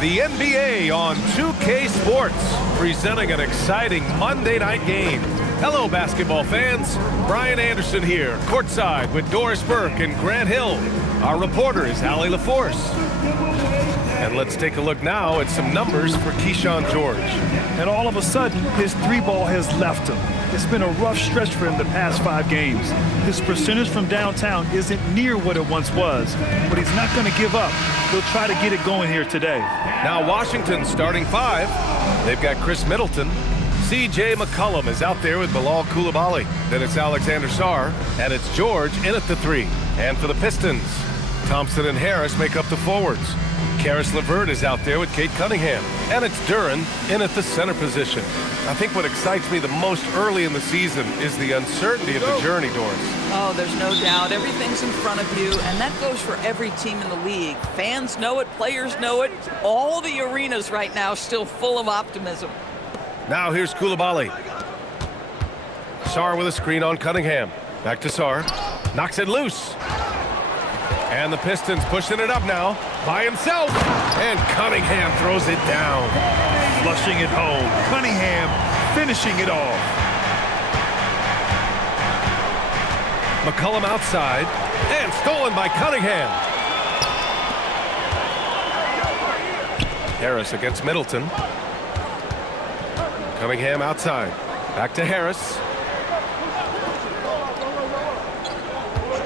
the NBA on 2K Sports, presenting an exciting Monday night game. Hello, basketball fans. Brian Anderson here, courtside with Doris Burke and Grant Hill. Our reporter is Allie LaForce. And let's take a look now at some numbers for Keyshawn George. And all of a sudden, his three ball has left him. It's been a rough stretch for him the past 5 games. His percentage from downtown isn't near what it once was, but he's not going to give up. He'll try to get it going here today. Now Washington's starting 5. They've got Chris Middleton. C.J. McCollum is out there with Bilal Coulibaly. Then it's Alexander Sarr, and it's George in at the 3. And for the Pistons, Thompson and Harris make up the forwards. Caris LeVert is out there with Cade Cunningham. And it's Duren in at the center position. I think what excites me the most early in the season is the uncertainty of the journey, Doris. Oh, there's no doubt. Everything's in front of you, and that goes for every team in the league. Fans know it, players know it. All the arenas right now still full of optimism. Now here's Coulibaly. Sarr with a screen on Cunningham. Back to Sarr. Knocks it loose. And the Pistons pushing it up now by himself. And Cunningham throws it down. Flushing it home. Cunningham finishing it off. McCollum outside. And stolen by Cunningham. Harris against Middleton. Cunningham outside. Back to Harris.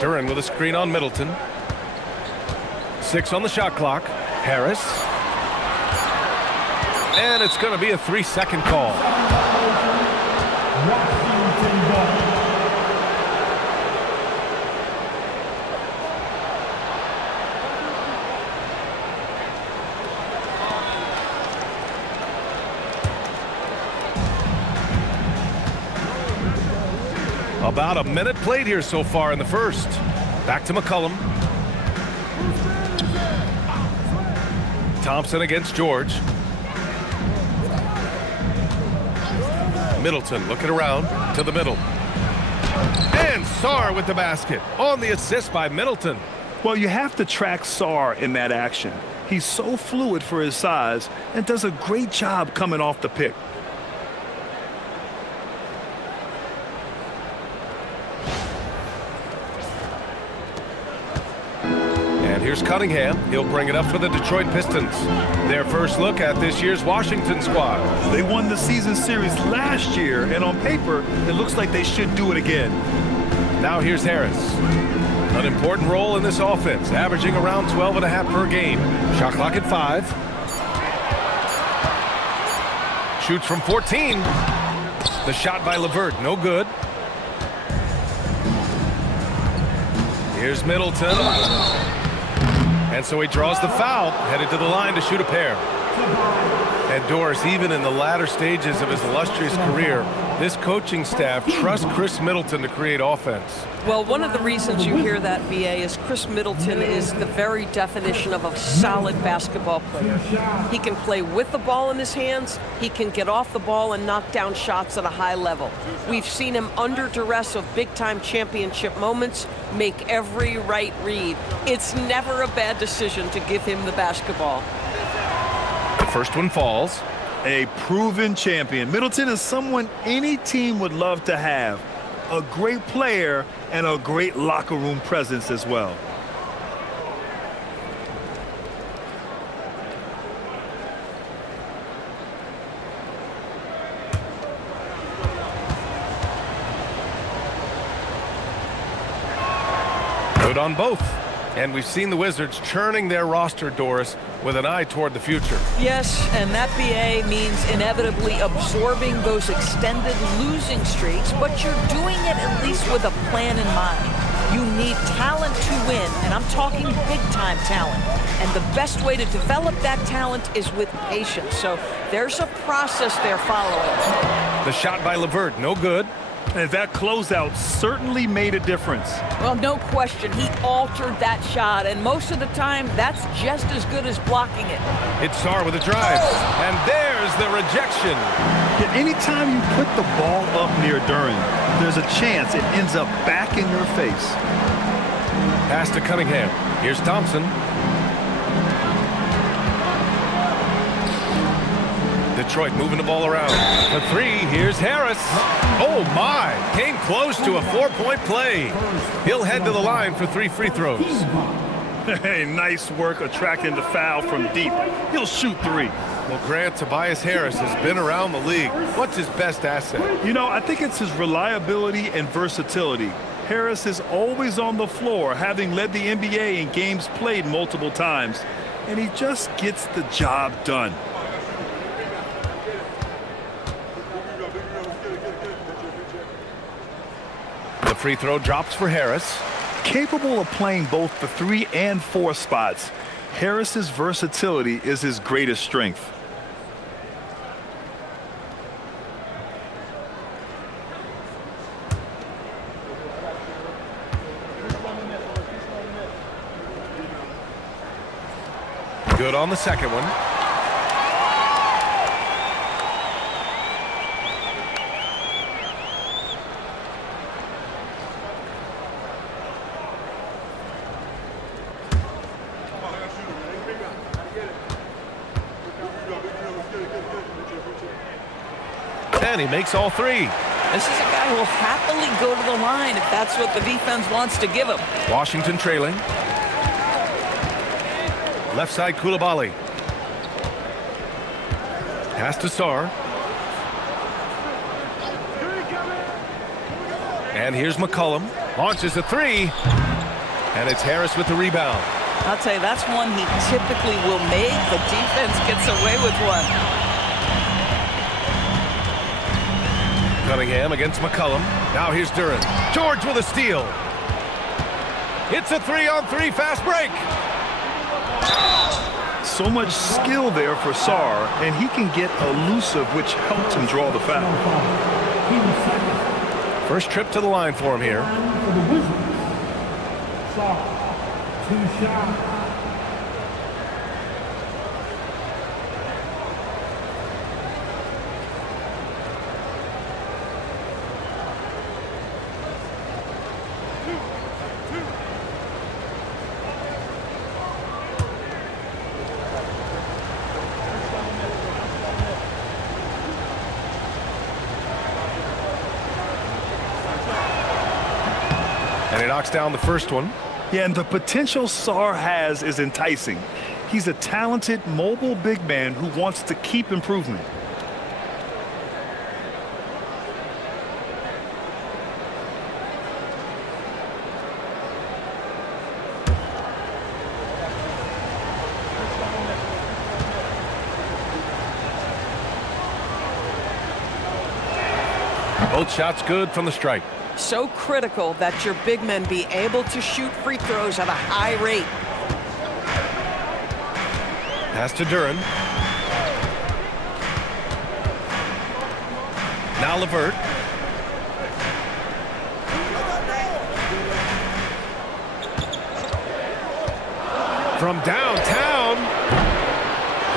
Duren with a screen on Middleton. 6 on the shot clock. Harris. And it's going to be a 3-second call. About a minute played here so far in the first. Back to McCollum. Thompson against George. Middleton looking around to the middle. And Sarr with the basket on the assist by Middleton. Well, you have to track Sarr in that action. He's so fluid for his size and does a great job coming off the pick. Here's Cunningham. He'll bring it up for the Detroit Pistons. Their first look at this year's Washington squad. They won the season series last year, and on paper, it looks like they should do it again. Now here's Harris. An important role in this offense, averaging around 12.5 per game. Shot clock at 5. Shoots from 14. The shot by LeVert, no good. Here's Middleton. And so he draws the foul, headed to the line to shoot a pair. And Doris, even in the latter stages of his illustrious career, this coaching staff trusts Chris Middleton to create offense. Well, one of the reasons you hear that, BA, is Chris Middleton is the very definition of a solid basketball player. He can play with the ball in his hands. He can get off the ball and knock down shots at a high level. We've seen him under duress of big-time championship moments make every right read. It's never a bad decision to give him the basketball. The first one falls. A proven champion. Middleton is someone any team would love to have. A great player and a great locker room presence as well. Good on both. And we've seen the Wizards churning their roster, Doris, with an eye toward the future. Yes, and that, BA, means inevitably absorbing those extended losing streaks, but you're doing it at least with a plan in mind. You need talent to win, and I'm talking big-time talent. And the best way to develop that talent is with patience. So there's a process they're following. The shot by LeVert, no good. And that closeout certainly made a difference. Well, no question. He altered that shot, and most of the time, that's just as good as blocking it. It's Sarr with a drive, and there's the rejection. Yet anytime you put the ball up near Duren, there's a chance it ends up back in your face. Pass to Cunningham. Here's Thompson. Detroit moving the ball around. For three, here's Harris. Oh, my. Came close to a 4-point play. He'll head to the line for 3 free throws. Hey, nice work attracting the foul from deep. He'll shoot 3. Well, Grant, Tobias Harris has been around the league. What's his best asset? You know, I think it's his reliability and versatility. Harris is always on the floor, having led the NBA in games played multiple times. And he just gets the job done. The free throw drops for Harris. Capable of playing both the 3 and 4 spots, Harris's versatility is his greatest strength. Good on the second one. And he makes all 3. This is a guy who will happily go to the line if that's what the defense wants to give him. Washington trailing. Left side, Coulibaly. Pass to Sarr. And here's McCollum. Launches a 3. And it's Harris with the rebound. I'll tell you, that's one he typically will make. The defense gets away with one. Cunningham against McCollum. Now here's Duren. George with a steal. It's a 3-on-3 fast break. So much skill there for Sarr, and he can get elusive, which helped him draw the foul. First trip to the line for him here. Sarr, 2 shots. And he knocks down the first one. Yeah, and the potential Sarr has is enticing. He's a talented, mobile big man who wants to keep improving. Both shots good from the stripe. So critical that your big men be able to shoot free throws at a high rate. Pass to Duren. Now Levert. From downtown.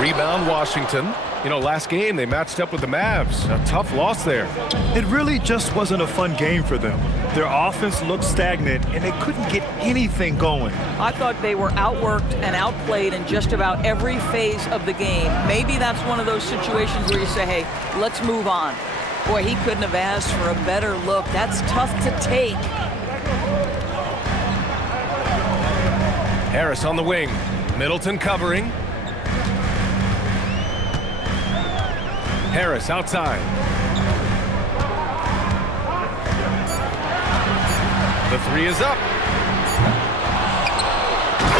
Rebound Washington. You know, last game they matched up with the Mavs. A tough loss there. It really just wasn't a fun game for them. Their offense looked stagnant, and they couldn't get anything going. I thought they were outworked and outplayed in just about every phase of the game. Maybe that's one of those situations where you say, hey, let's move on. Boy, he couldn't have asked for a better look. That's tough to take. Harris on the wing. Middleton covering. Harris outside. The 3 is up.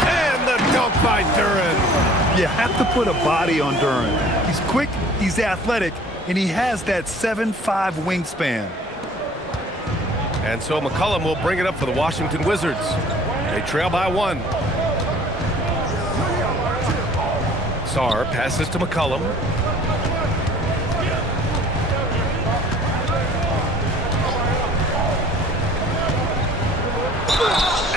And the dunk by Duren. You have to put a body on Duren. He's quick, he's athletic, and he has that 7'5" wingspan. And so McCollum will bring it up for the Washington Wizards. They trail by 1. Sarr passes to McCollum.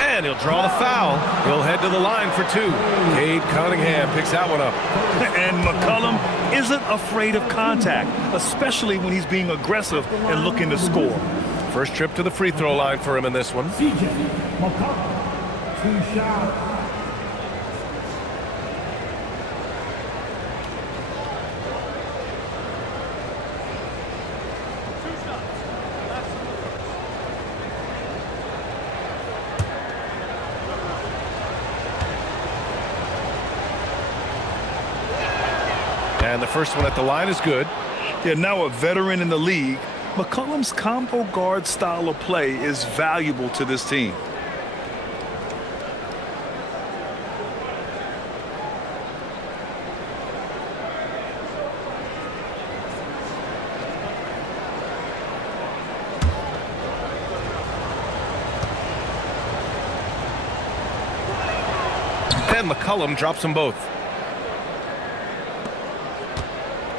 And he'll draw the foul. He'll head to the line for 2. Cade Cunningham picks that one up. And McCollum isn't afraid of contact, especially when he's being aggressive and looking to score. First trip to the free throw line for him in this one. McCollum, 2 shots. And the first one at the line is good. Yeah, now a veteran in the league, McCollum's combo guard style of play is valuable to this team. And McCollum drops them both.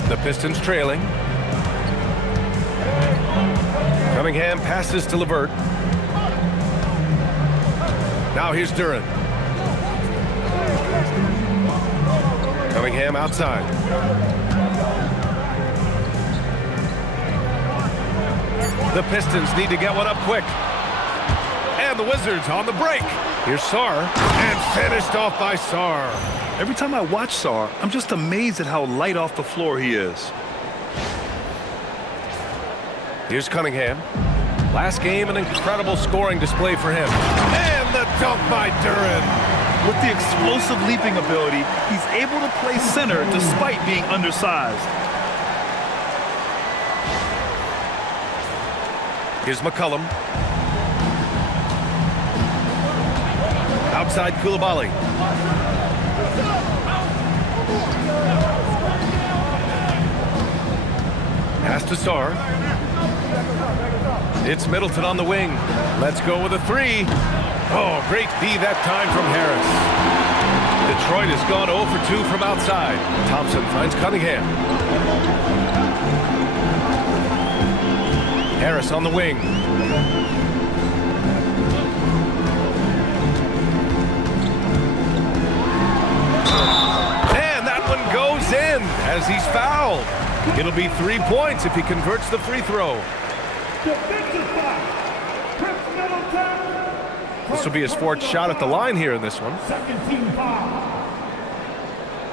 The Pistons trailing. Cunningham passes to LeVert. Now here's Duren. Cunningham outside. The Pistons need to get one up quick. And the Wizards on the break. Here's Sarr, and finished off by Sarr. Every time I watch Sarr, I'm just amazed at how light off the floor he is. Here's Cunningham. Last game, an incredible scoring display for him. And the dunk by Duren. With the explosive leaping ability, he's able to play center despite being undersized. Here's McCollum. Outside Coulibaly. Pass to Sarr. It's Middleton on the wing. Let's go with a three. Oh, great D that time from Harris. Detroit has gone 0 for 2 from outside. Thompson finds Cunningham. Harris on the wing. And that one goes in as he's fouled. It'll be 3 points if he converts the free throw. This will be his fourth shot at the line here in this one. Second team foul.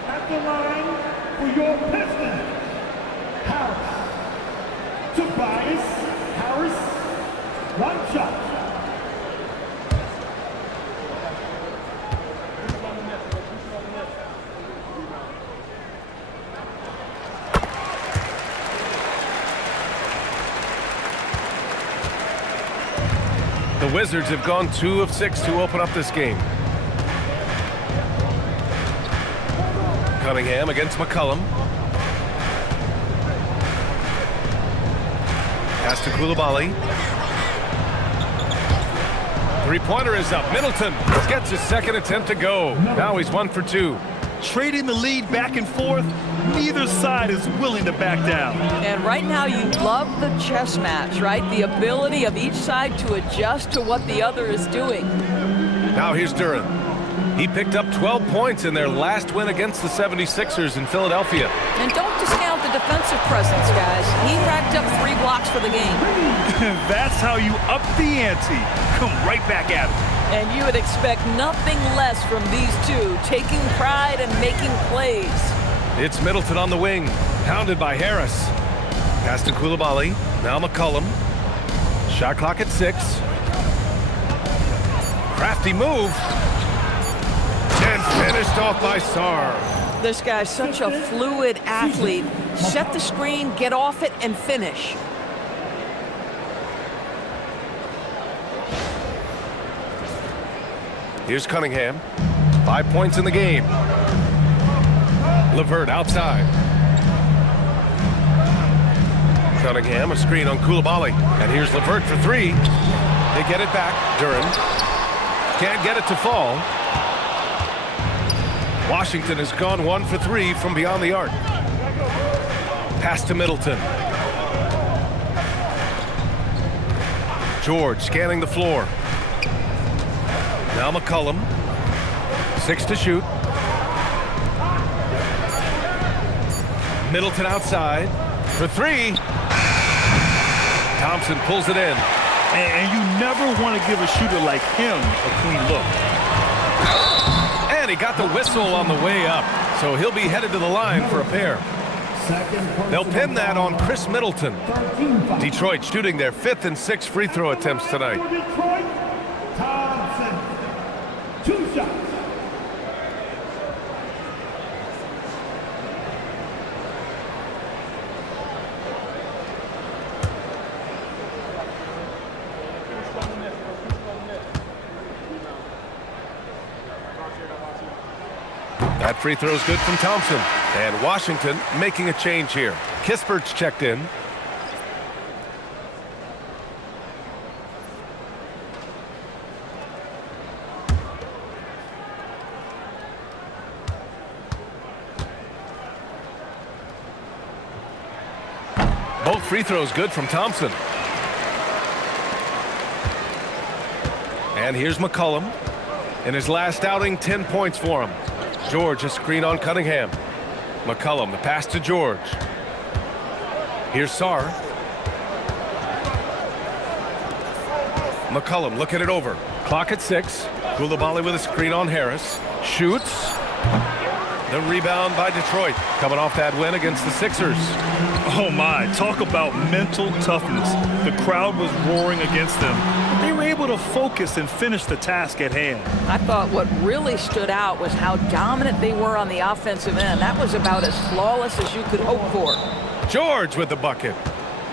At the line for your Pistons, Harris. Tobias Harris, one shot. The Wizards have gone 2 of 6 to open up this game. Cunningham against McCollum. Pass to Coulibaly. Three-pointer is up. Middleton gets his second attempt to go. Now he's 1 for 2. Trading the lead back and forth, neither side is willing to back down. And right now you love the chess match, right? The ability of each side to adjust to what the other is doing. Now here's Duren. He picked up 12 points in their last win against the 76ers in Philadelphia. And don't discount the defensive presence, guys. He racked up 3 blocks for the game. That's how you up the ante. Come right back at it. And you would expect nothing less from these two, taking pride and making plays. It's Middleton on the wing, pounded by Harris. Pass to Coulibaly, now McCollum. Shot clock at 6. Crafty move. And finished off by Sarr. This guy's such a fluid athlete. Set the screen, get off it, and finish. Here's Cunningham. 5 points in the game. LeVert outside. Cunningham, a screen on Coulibaly. And here's LeVert for 3. They get it back. Duren can't get it to fall. Washington has gone 1 for 3 from beyond the arc. Pass to Middleton. George scanning the floor. Now McCollum. 6 to shoot. Middleton outside for 3. Thompson pulls it in. And you never want to give a shooter like him a clean look. And he got the whistle on the way up, so he'll be headed to the line for a pair. They'll pin that on Chris Middleton. Detroit shooting their 5th and 6th free throw attempts tonight. Thompson, 2 shots. That free throw's good from Thompson. And Washington making a change here. Kispert's checked in. Both free throws good from Thompson. And here's McCollum. In his last outing, 10 points for him. George, a screen on Cunningham. McCollum, the pass to George. Here's Sarr. McCollum looking it over. Clock at 6. Coulibaly with a screen on Harris. Shoots. The rebound by Detroit, coming off that win against the Sixers. Oh my, talk about mental toughness. The crowd was roaring against them. They were able to focus and finish the task at hand. I thought what really stood out was how dominant they were on the offensive end. That was about as flawless as you could hope for. George with the bucket.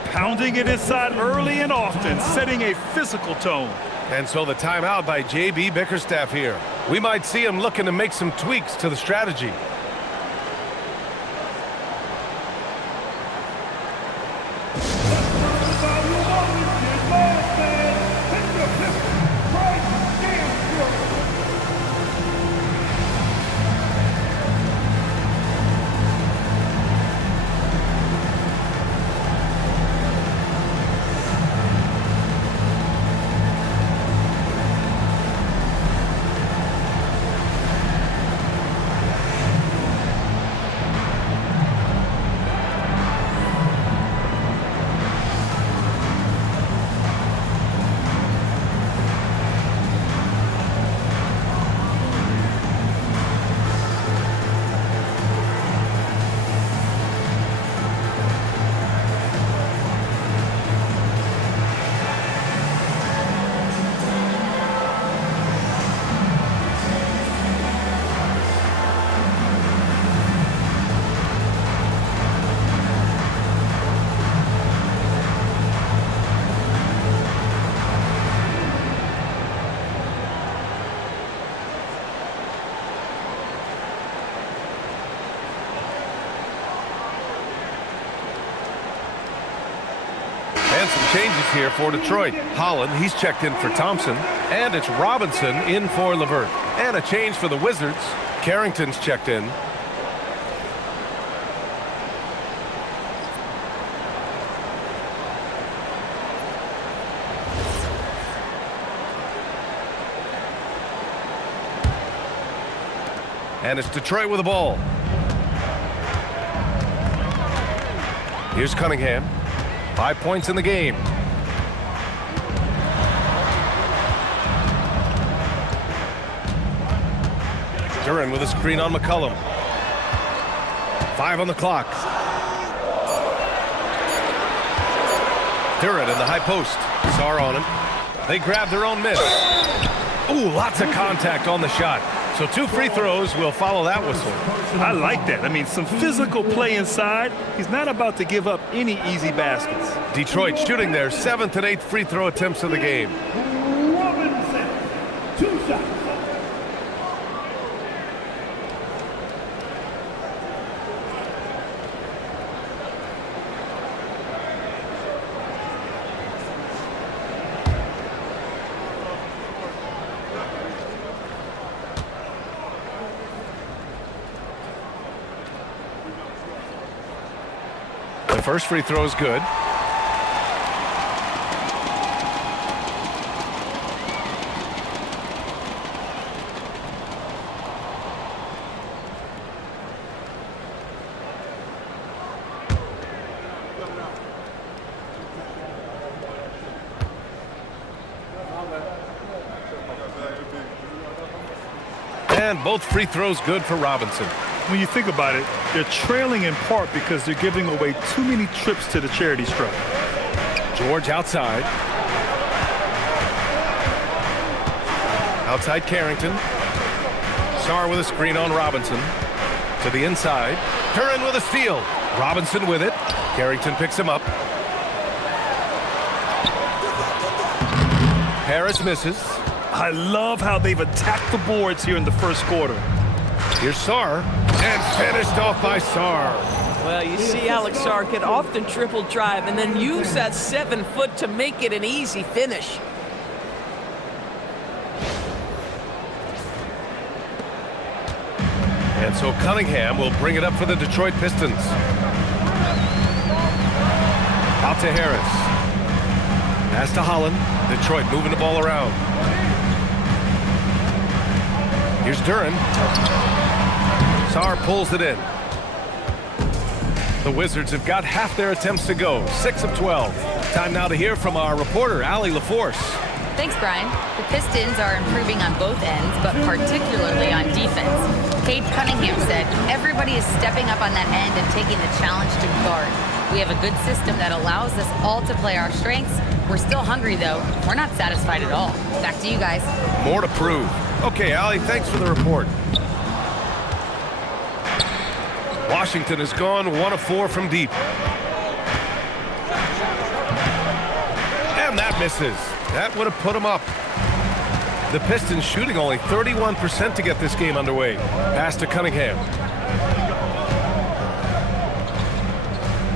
Pounding it inside early and often, setting a physical tone. And so the timeout by J.B. Bickerstaff here. We might see him looking to make some tweaks to the strategy. And some changes here for Detroit. Holland, he's checked in for Thompson. And it's Robinson in for LeVert. And a change for the Wizards. Carrington's checked in. And it's Detroit with the ball. Here's Cunningham. 5 points in the game. Duren with a screen on McCollum. 5 on the clock. Duren in the high post. Sarr on him. They grab their own miss. Ooh, lots of contact on the shot. So 2 free throws will follow that whistle. I like that. I mean, some physical play inside. He's not about to give up any easy baskets. Detroit shooting their 7th and 8th free throw attempts of the game. Robinson, 2 shots. The first free throw is good. And both free throws good for Robinson. When you think about it, they're trailing in part because they're giving away too many trips to the charity stripe. George outside. Outside Carrington. Sarr with a screen on Robinson. To the inside. Duren with a steal. Robinson with it. Carrington picks him up. Harris misses. I love how they've attacked the boards here in the first quarter. Here's Sarr, and finished off by Sarr. Well, you see Alex Sarr can often triple drive and then use that 7 foot to make it an easy finish. And so Cunningham will bring it up for the Detroit Pistons. Out to Harris. Pass to Holland. Detroit moving the ball around. Here's Duren. Sarr pulls it in. The Wizards have got half their attempts to go, 6 of 12. Time now to hear from our reporter, Allie LaForce. Thanks, Brian. The Pistons are improving on both ends, but particularly on defense. Cade Cunningham said, everybody is stepping up on that end and taking the challenge to guard. We have a good system that allows us all to play our strengths. We're still hungry, though. We're not satisfied at all. Back to you guys. More to prove. Okay, Allie, thanks for the report. Washington has gone 1 of 4 from deep. And that misses. That would have put them up. The Pistons shooting only 31% to get this game underway. Pass to Cunningham.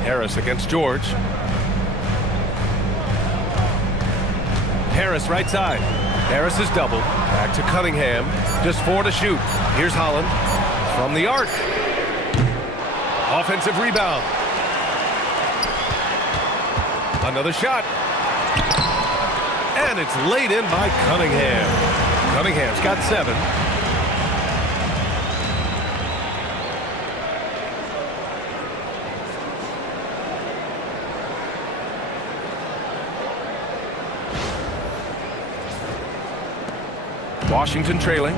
Harris against George. Harris right side. Harris is doubled. Back to Cunningham. Just 4 to shoot. Here's Holland from the arc. Offensive rebound. Another shot. And it's laid in by Cunningham. Cunningham's got 7. Washington trailing.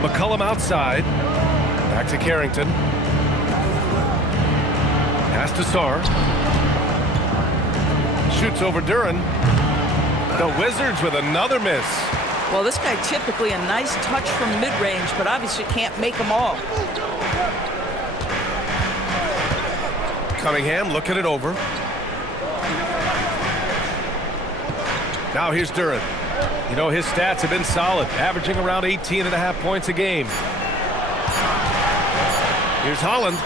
McCollum outside. Back to Carrington. Pass to Sarr. Shoots over Duren. The Wizards with another miss. Well, this guy typically a nice touch from mid-range, but obviously can't make them all. Cunningham looking it over. Now here's Duren. You know, his stats have been solid, averaging around 18.5 points a game. Here's Holland.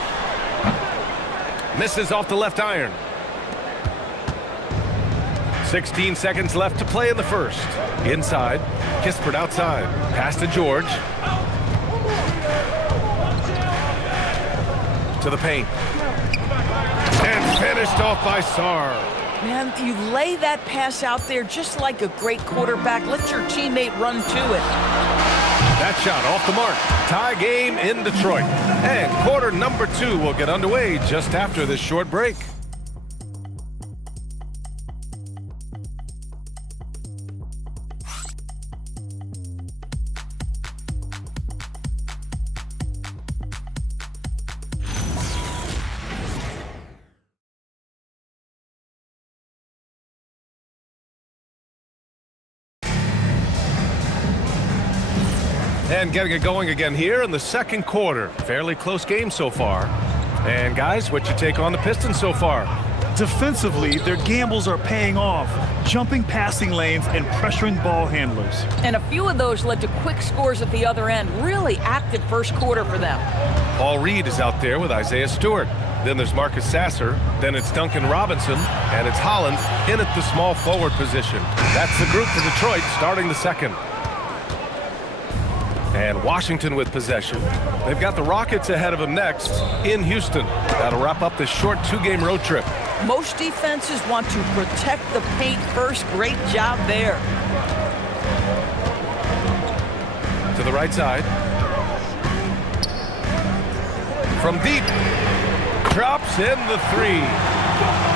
Misses off the left iron. 16 seconds left to play in the first. Inside. Kispert outside. Pass to George. To the paint. And finished off by Sarr. Man, you lay that pass out there just like a great quarterback. Let your teammate run to it. That shot off the mark. Tie game in Detroit. And quarter number 2 will get underway just after this short break. And getting it going again here in the second quarter. Fairly close game so far. And guys, what you take on the Pistons so far? Defensively, their gambles are paying off, jumping passing lanes and pressuring ball handlers. And a few of those led to quick scores at the other end. Really active first quarter for them. Paul Reed is out there with Isaiah Stewart. Then there's Marcus Sasser. Then it's Duncan Robinson. And it's Holland in at the small forward position. That's the group for Detroit starting the second. And Washington with possession. They've got the Rockets ahead of them next in Houston. That'll wrap up this short 2-game road trip. Most defenses want to protect the paint first. Great job there. To the right side. From deep. Drops in the 3.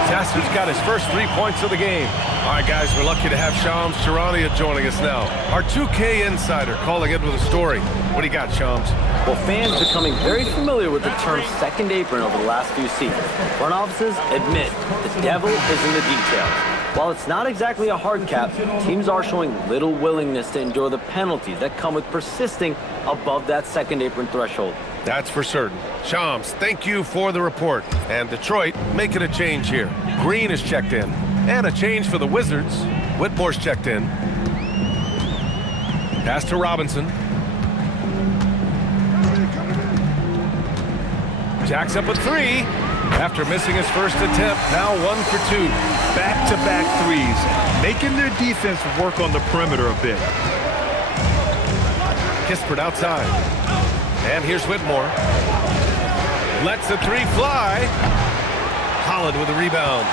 Sasser's got his first 3 points of the game. All right, guys, we're lucky to have Shams Charania joining us now. Our 2K insider calling in with a story. What do you got, Shams? Well, fans becoming very familiar with the term second apron over the last few seasons. Front offices admit the devil is in the details. While it's not exactly a hard cap, teams are showing little willingness to endure the penalties that come with persisting above that second apron threshold. That's for certain. Shams, thank you for the report. And Detroit making a change here. Green is checked in. And a change for the Wizards. Whitmore's checked in. Pass to Robinson. Jacks up a three. After missing his first attempt, now 1 for 2. Back-to-back threes, making their defense work on the perimeter a bit. Kispert outside. And here's Whitmore. Lets the three fly. Holland with a rebound.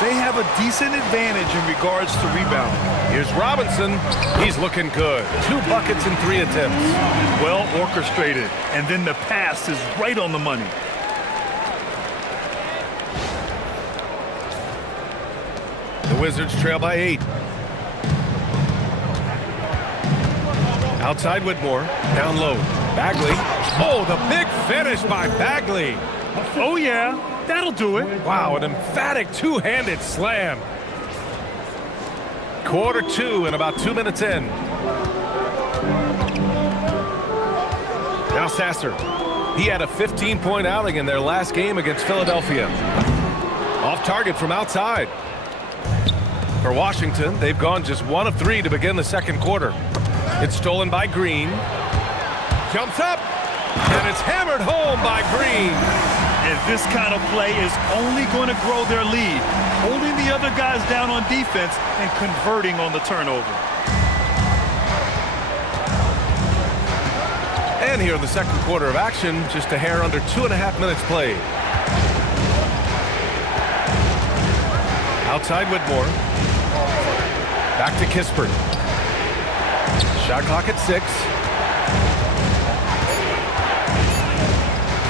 They have a decent advantage in regards to rebounding. Here's Robinson. He's looking good. 2 buckets in 3 attempts. Well orchestrated. And then the pass is right on the money. The Wizards trail by 8. Outside Whitmore. Down low. Bagley. Oh, the big finish by Bagley. Oh, yeah. That'll do it. Wow, an emphatic two-handed slam. Quarter 2 and about 2 minutes in. Now Sasser. He had a 15-point outing in their last game against Philadelphia. Off target from outside. For Washington, they've gone just 1 of 3 to begin the second quarter. It's stolen by Green. Jumps up, and it's hammered home by Green. And this kind of play is only going to grow their lead, holding the other guys down on defense and converting on the turnover. And here in the second quarter of action, just a hair under 2.5 minutes played. Outside Whitmore. Back to Kispert. Shot clock at 6.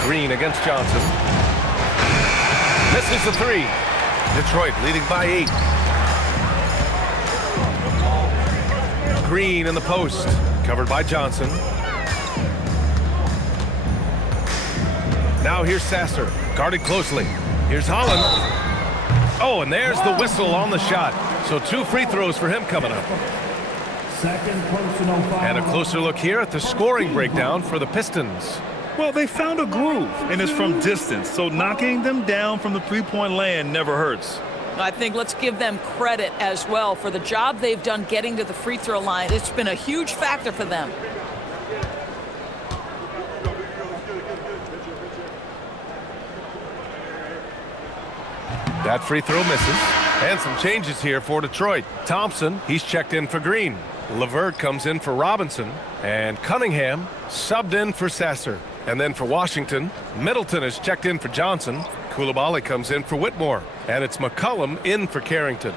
Green against Johnson. Misses the 3. Detroit leading by 8. Green in the post. Covered by Johnson. Now here's Sasser. Guarded closely. Here's Holland. Oh, and there's the whistle on the shot. So 2 free throws for him coming up. And a closer look here at the scoring breakdown for the Pistons. Well, they found a groove, and it's from distance, so knocking them down from the three-point land never hurts. I think let's give them credit as well for the job they've done getting to the free throw line. It's been a huge factor for them. That free throw misses. And some changes here for Detroit. Thompson, he's checked in for Green. LeVert comes in for Robinson. And Cunningham subbed in for Sasser. And then for Washington, Middleton is checked in for Johnson. Coulibaly comes in for Whitmore. And it's McCollum in for Carrington.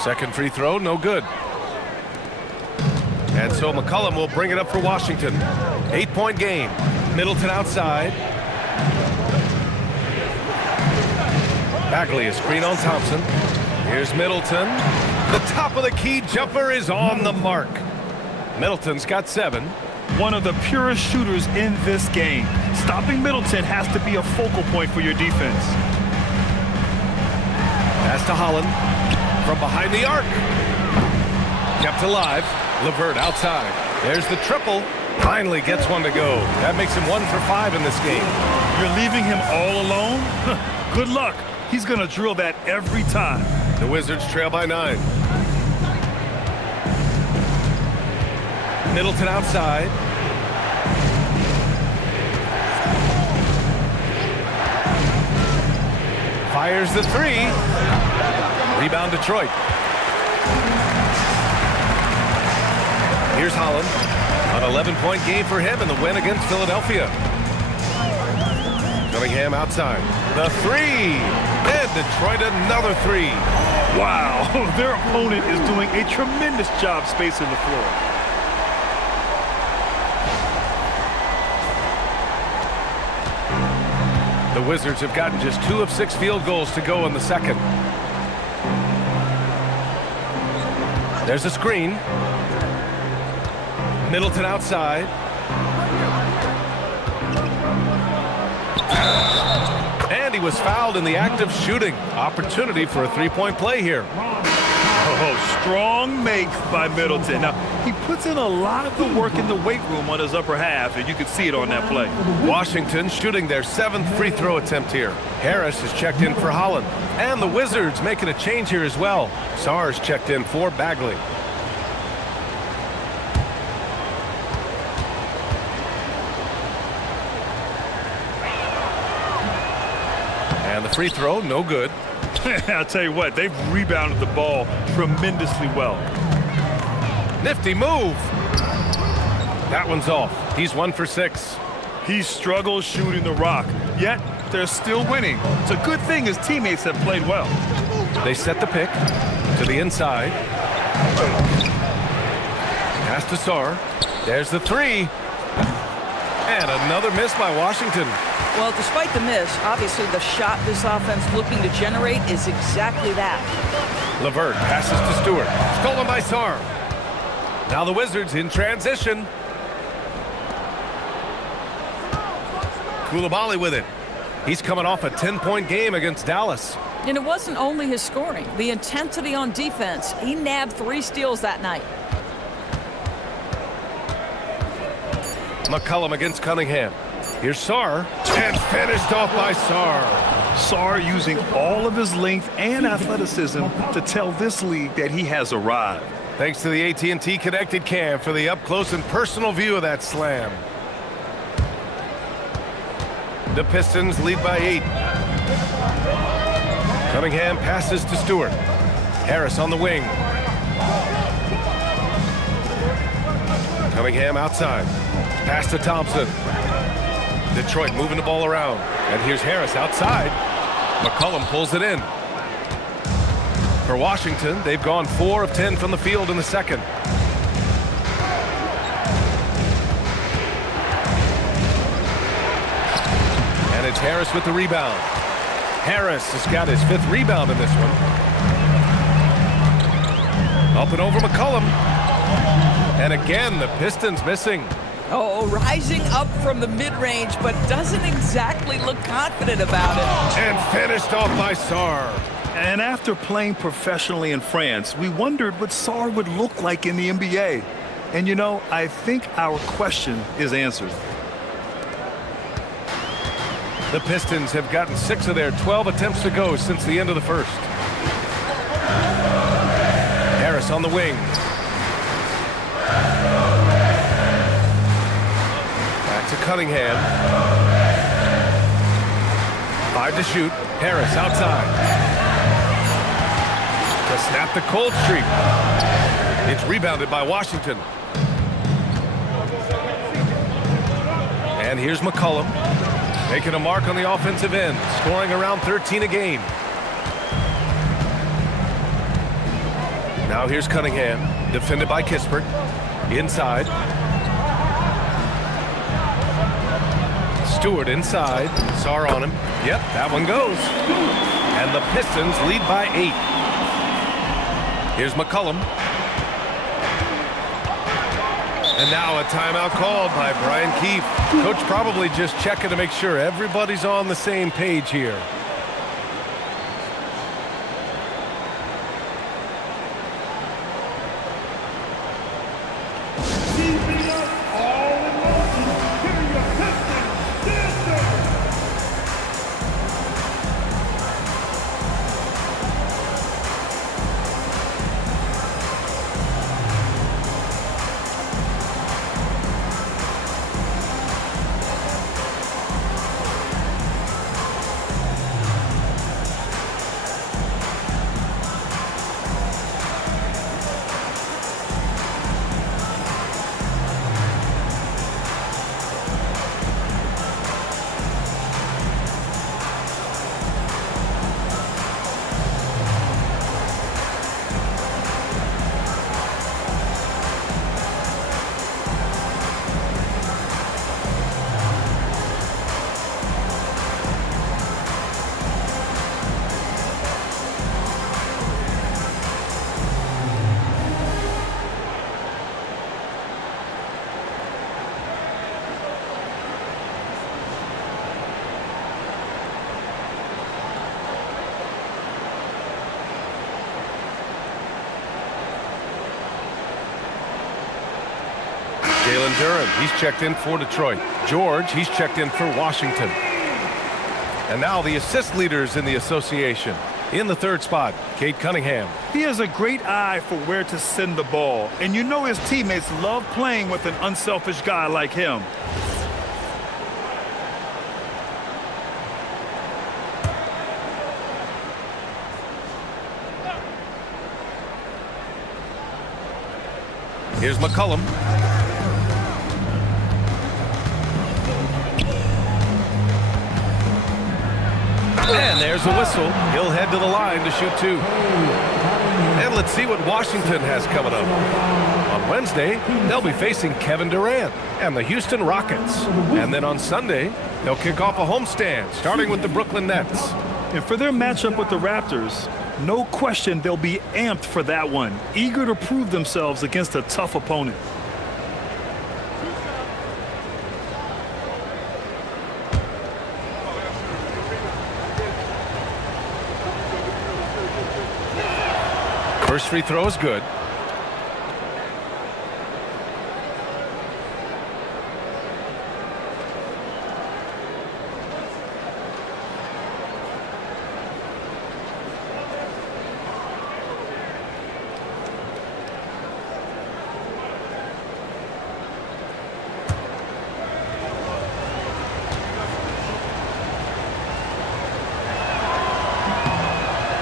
Second free throw, no good. And so McCollum will bring it up for Washington. 8-point game. Middleton outside. Bagley, a screen on Thompson. Here's Middleton. The top of the key jumper is on the mark. Middleton's got 7. One of the purest shooters in this game. Stopping Middleton has to be a focal point for your defense. Pass to Holland. From behind the arc. Kept alive. LeVert outside. There's the triple. Finally gets one to go. That makes him 1 for 5 in this game. You're leaving him all alone? Good luck. He's going to drill that every time. The Wizards trail by 9. Middleton outside. Fires the 3. Rebound Detroit. Here's Holland. An 11-point game for him in the win against Philadelphia. Cunningham outside. The 3. And Detroit another 3. Wow, their opponent is doing a tremendous job spacing the floor. The Wizards have gotten just 2 of 6 field goals to go in the second. There's a screen. Middleton outside. And he was fouled in the act of shooting. Opportunity for a 3-point play here. Oh, strong make by Middleton. Now, he puts in a lot of the work in the weight room on his upper half, and you can see it on that play. Washington shooting their 7th free throw attempt here. Harris is checked in for Holland. And the Wizards making a change here as well. Sarr's checked in for Bagley. And the free throw, no good. I'll tell you what, they've rebounded the ball tremendously well. Nifty move. That one's off. He's 1 for 6. He struggles shooting the rock, yet they're still winning. It's a good thing his teammates have played well. They set the pick to the inside. Pass to Sarr. There's the 3. And another miss by Washington. Well, despite the miss, obviously the shot this offense looking to generate is exactly that. LeVert passes to Stewart. Stolen by Sarr. Now the Wizards in transition. Coulibaly with it. He's coming off a 10-point game against Dallas. And it wasn't only his scoring. The intensity on defense. He nabbed 3 steals that night. McCollum against Cunningham. Here's Sarr, and finished off by Sarr. Sarr using all of his length and athleticism to tell this league that he has arrived. Thanks to the AT&T Connected Cam for the up-close and personal view of that slam. The Pistons lead by 8. Cunningham passes to Stewart. Harris on the wing. Cunningham outside. Pass to Thompson. Detroit moving the ball around. And here's Harris outside. McCollum pulls it in. For Washington, they've gone 4 of 10 from the field in the second. And it's Harris with the rebound. Harris has got his 5th rebound in this one. Up and over McCollum. And again, the Pistons missing. Oh, rising up from the mid-range, but doesn't exactly look confident about it. And finished off by Sarr. And after playing professionally in France, we wondered what Sarr would look like in the NBA. And you know, I think our question is answered. The Pistons have gotten 6 of their 12 attempts to go since the end of the first. Harris on the wing. Back to Cunningham. 5 to shoot. Harris outside. To snap the cold streak. It's rebounded by Washington. And here's McCollum. Making a mark on the offensive end, scoring around 13 a game. Now here's Cunningham, defended by Kispert. Inside. Stewart inside. Sarr on him. Yep, that one goes. And the Pistons lead by 8. Here's McCollum. And now a timeout called by Brian Keefe. Coach probably just checking to make sure everybody's on the same page here. Jalen Duren, he's checked in for Detroit. George, he's checked in for Washington. And now the assist leaders in the association. In the third spot, Cade Cunningham. He has a great eye for where to send the ball, and you know his teammates love playing with an unselfish guy like him. Here's McCollum. And there's a whistle. He'll head to the line to shoot 2. And let's see what Washington has coming up. On Wednesday, they'll be facing Kevin Durant and the Houston Rockets. And then on Sunday, they'll kick off a homestand, starting with the Brooklyn Nets. And for their matchup with the Raptors, no question they'll be amped for that one, eager to prove themselves against a tough opponent. First free throw is good.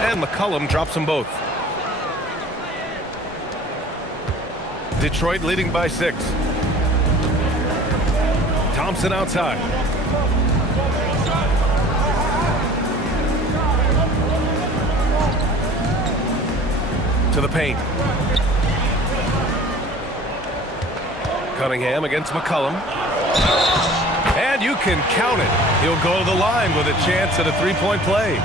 And McCollum drops them both. Detroit leading by 6. Thompson outside. To the paint. Cunningham against McCollum. And you can count it. He'll go to the line with a chance at a three-point play.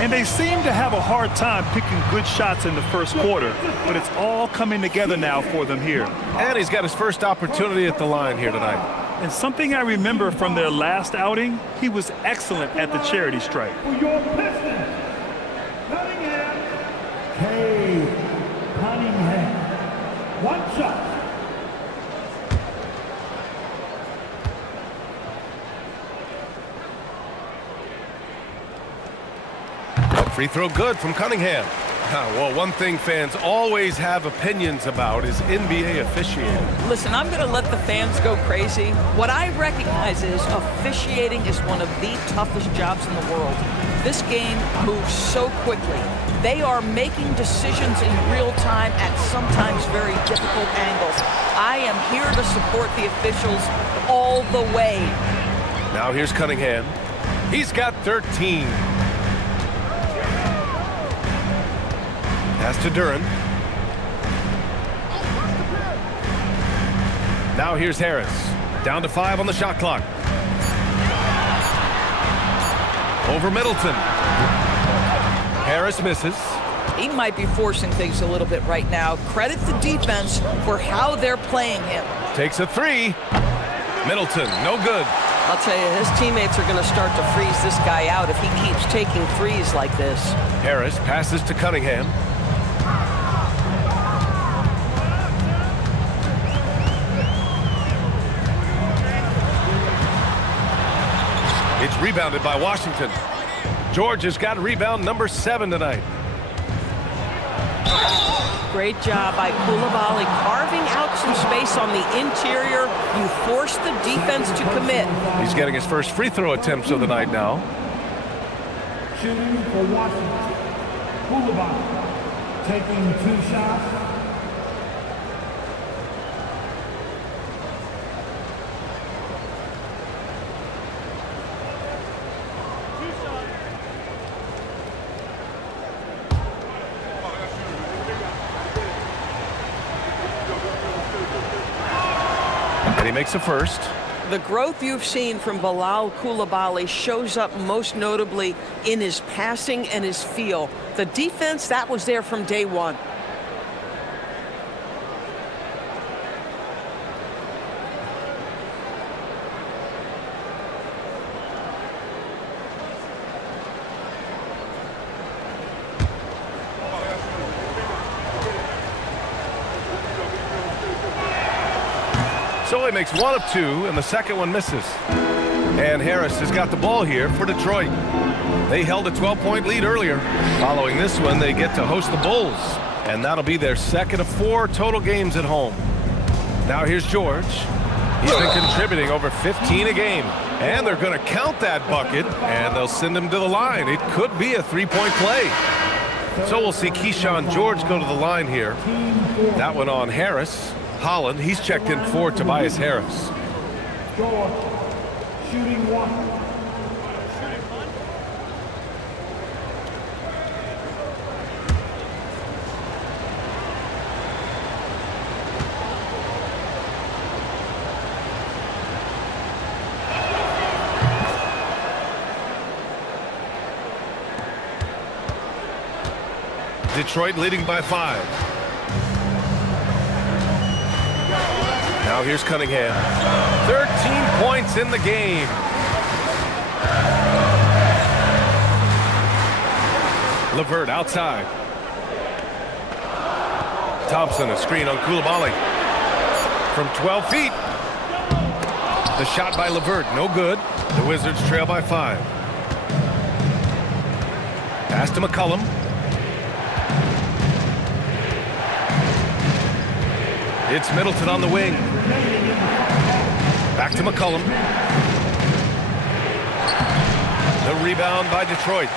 And they seem to have a hard time picking good shots in the first quarter, but it's all coming together now for them here. And he's got his first opportunity at the line here tonight. And something I remember from their last outing, he was excellent at the charity stripe. For your Pistons, Cunningham, Cade Cunningham. One shot. Free throw good from Cunningham. Well, one thing fans always have opinions about is NBA officiating. Listen, I'm going to let the fans go crazy. What I recognize is officiating is one of the toughest jobs in the world. This game moves so quickly. They are making decisions in real time at sometimes very difficult angles. I am here to support the officials all the way. Now here's Cunningham. He's got 13. Pass to Duren. Now here's Harris. Down to 5 on the shot clock. Over Middleton. Harris misses. He might be forcing things a little bit right now. Credit the defense for how they're playing him. Takes a 3. Middleton, no good. I'll tell you, his teammates are going to start to freeze this guy out if he keeps taking threes like this. Harris passes to Cunningham. It's rebounded by Washington. George has got rebound number 7 tonight. Great job by Coulibaly carving out some space on the interior. You force the defense to commit. He's getting his first free throw attempts of the night now. Shooting for Washington. Coulibaly taking 2 shots. And he makes a first. The growth you've seen from Bilal Coulibaly shows up most notably in his passing and his feel. The defense, that was there from day one. So he makes one of two, and the second one misses. And Harris has got the ball here for Detroit. They held a 12-point lead earlier. Following this one, they get to host the Bulls. And that'll be their second of 4 total games at home. Now here's George. He's been contributing over 15 a game. And they're going to count that bucket, and they'll send him to the line. It could be a 3-point play. So we'll see Keyshawn George go to the line here. That one on Harris. Holland, he's checked in for Tobias Harris. George, shooting 1. Detroit leading by 5. Now here's Cunningham. 13 points in the game. LeVert outside. Thompson, a screen on Coulibaly. From 12 feet. The shot by LeVert, no good. The Wizards trail by 5. Pass to McCollum. It's Middleton on the wing. Back to McCollum. The rebound by Detroit.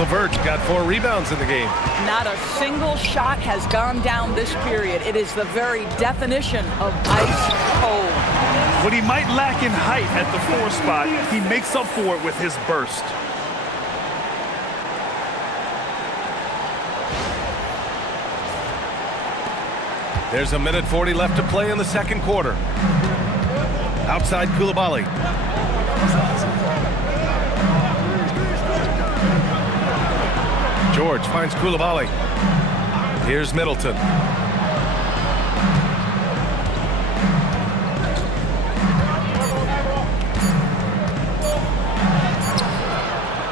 LeVert got 4 rebounds in the game. Not a single shot has gone down this period. It is the very definition of ice cold. What he might lack in height at the 4 spot, he makes up for it with his burst. There's a minute 40 left to play in the second quarter. Outside Coulibaly. George finds Coulibaly. Here's Middleton.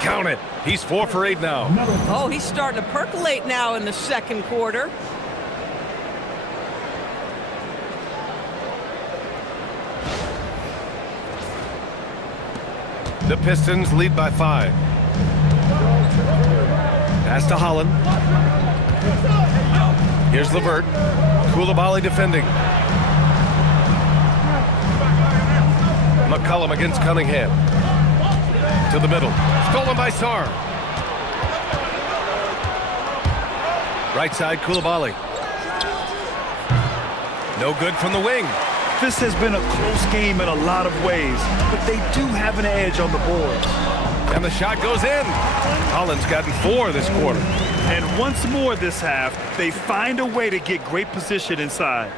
Count it. He's 4 for 8 now. Oh, he's starting to percolate now in the second quarter. The Pistons lead by 5. Pass to Holland. Here's LeVert. Coulibaly defending. McCollum against Cunningham. To the middle. Stolen by Sarr. Right side, Coulibaly. No good from the wing. This has been a close game in a lot of ways, but they do have an edge on the board. And the shot goes in. Holland's gotten 4 this quarter. And once more this half, they find a way to get great position inside.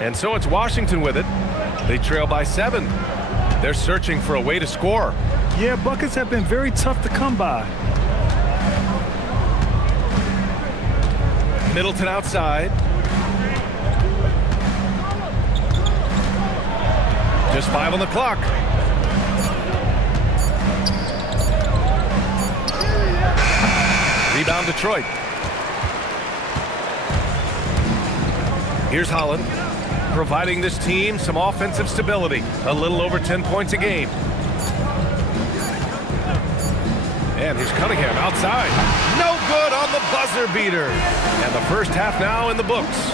And so it's Washington with it. They trail by 7. They're searching for a way to score. Yeah, buckets have been very tough to come by. Middleton outside. Just 5 on the clock. Rebound Detroit. Here's Holland, providing this team some offensive stability. A little over 10 points a game. And here's Cunningham outside. No good on the buzzer beater. And the first half now in the books.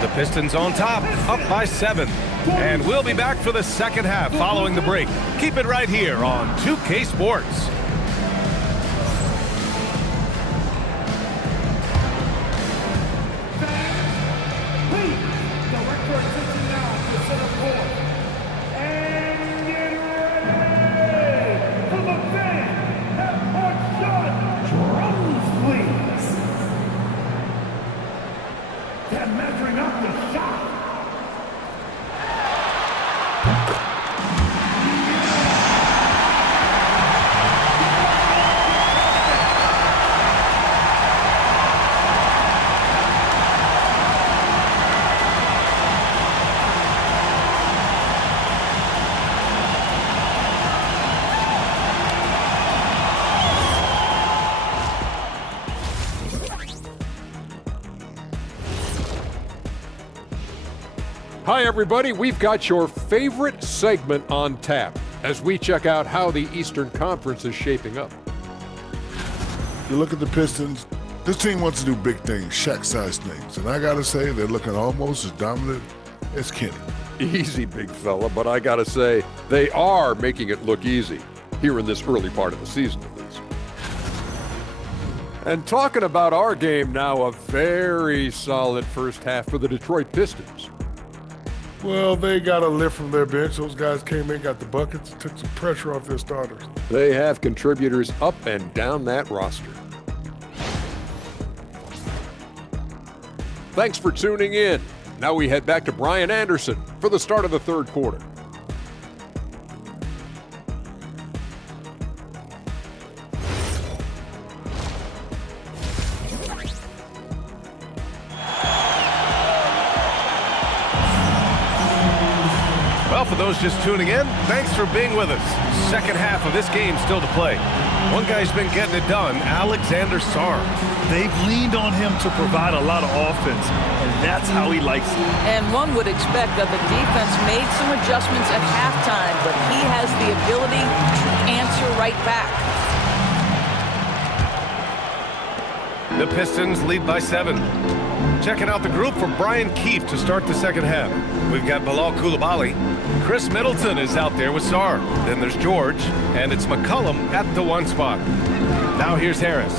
The Pistons on top, up by 7. And we'll be back for the second half following the break. Keep it right here on 2K Sports. Hi, everybody. We've got your favorite segment on tap as we check out how the Eastern Conference is shaping up. You look at the Pistons, this team wants to do big things, Shaq-sized things. And I got to say, they're looking almost as dominant as Kenny. Easy, big fella, but I got to say, they are making it look easy here in this early part of the season, at least. And talking about our game now, a very solid first half for the Detroit Pistons. Well, they got a lift from their bench. Those guys came in, got the buckets, took some pressure off their starters. They have contributors up and down that roster. Thanks for tuning in. Now we head back to Brian Anderson for the start of the third quarter. Well, for those just tuning in, thanks for being with us. Second half of this game still to play. One guy's been getting it done, Alexander Sarr. They've leaned on him to provide a lot of offense, and that's how he likes it. And one would expect that the defense made some adjustments at halftime, but he has the ability to answer right back. The Pistons lead by 7. Checking out the group for Brian Keefe to start the second half. We've got Bilal Coulibaly. Chris Middleton is out there with Sarr. Then there's George, and it's McCollum at the 1 spot. Now here's Harris.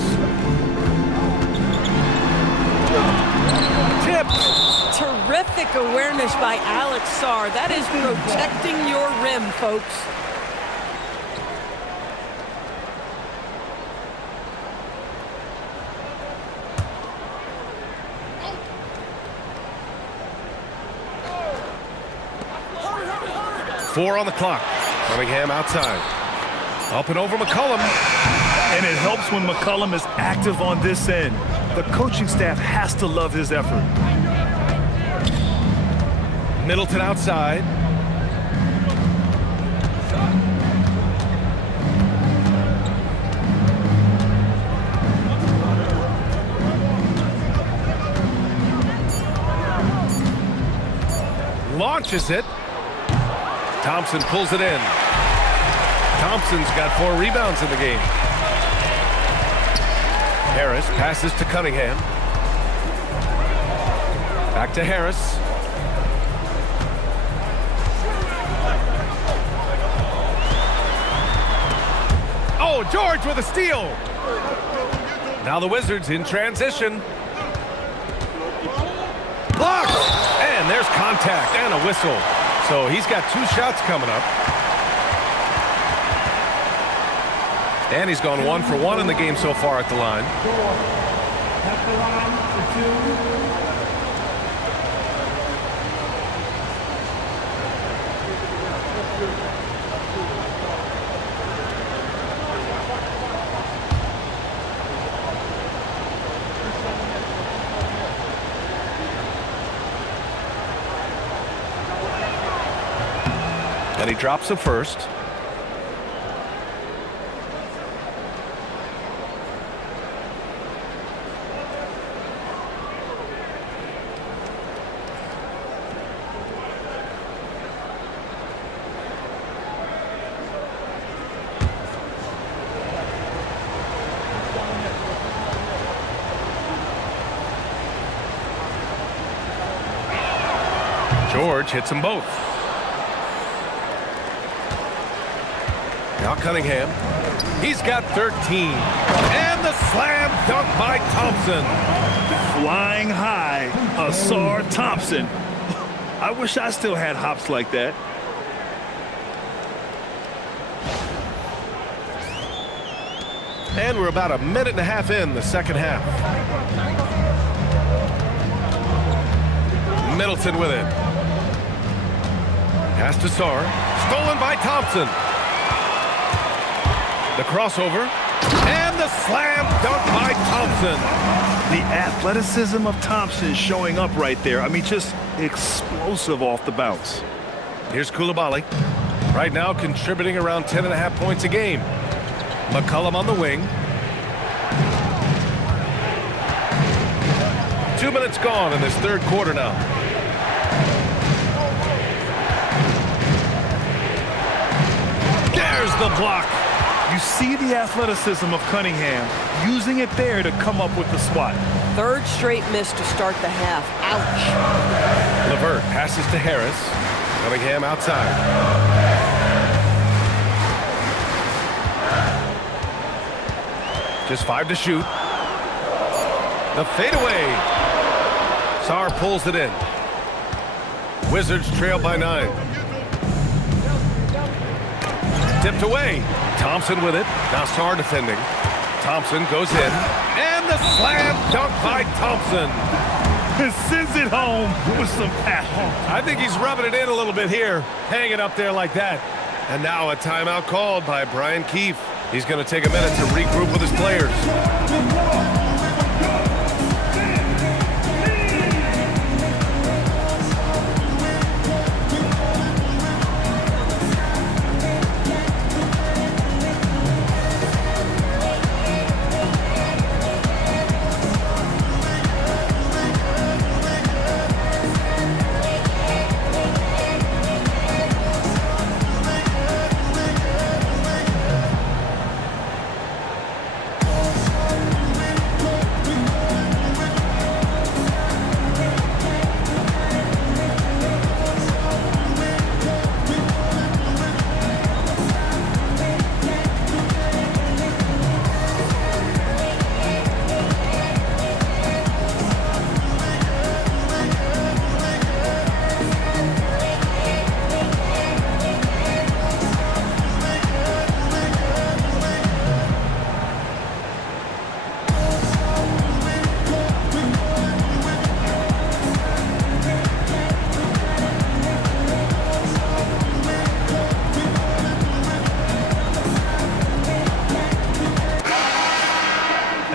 Tipped. Terrific awareness by Alex Sarr. That is protecting your rim, folks. Four on the clock. Cunningham outside. Up and over McCollum. And it helps when McCollum is active on this end. The coaching staff has to love his effort. Middleton outside. Launches it. Thompson pulls it in. Thompson's got 4 rebounds in the game. Harris passes to Cunningham. Back to Harris. Oh, George with a steal. Now the Wizards in transition. Blocked! And there's contact and a whistle. So he's got 2 shots coming up. And he's gone 1 for 1 in the game so far at the line. At the line for 2. And he drops the first. George hits them both. Now Cunningham. He's got 13. And the slam dunk by Thompson. Flying high, Sarr Thompson. I wish I still had hops like that. And we're about a minute and a half in the second half. Middleton with it. Pass to Sarr. Stolen by Thompson. The crossover. And the slam dunk by Thompson. The athleticism of Thompson showing up right there. I mean, just explosive off the bounce. Here's Coulibaly. Right now contributing around 10.5 points a game. McCollum on the wing. 2 minutes gone in this third quarter now. There's the block. You see the athleticism of Cunningham, using it there to come up with the swat. Third straight miss to start the half. Ouch. LeVert passes to Harris. Cunningham outside. Just 5 to shoot. The fadeaway. Sarr pulls it in. Wizards trail by 9. Tipped away. Thompson with it. Now Sarr defending. Thompson goes in. And the slam dunk by Thompson. Sends it home with some passion. I think he's rubbing it in a little bit here. Hanging up there like that. And now a timeout called by Brian Keefe. He's going to take a minute to regroup with his players.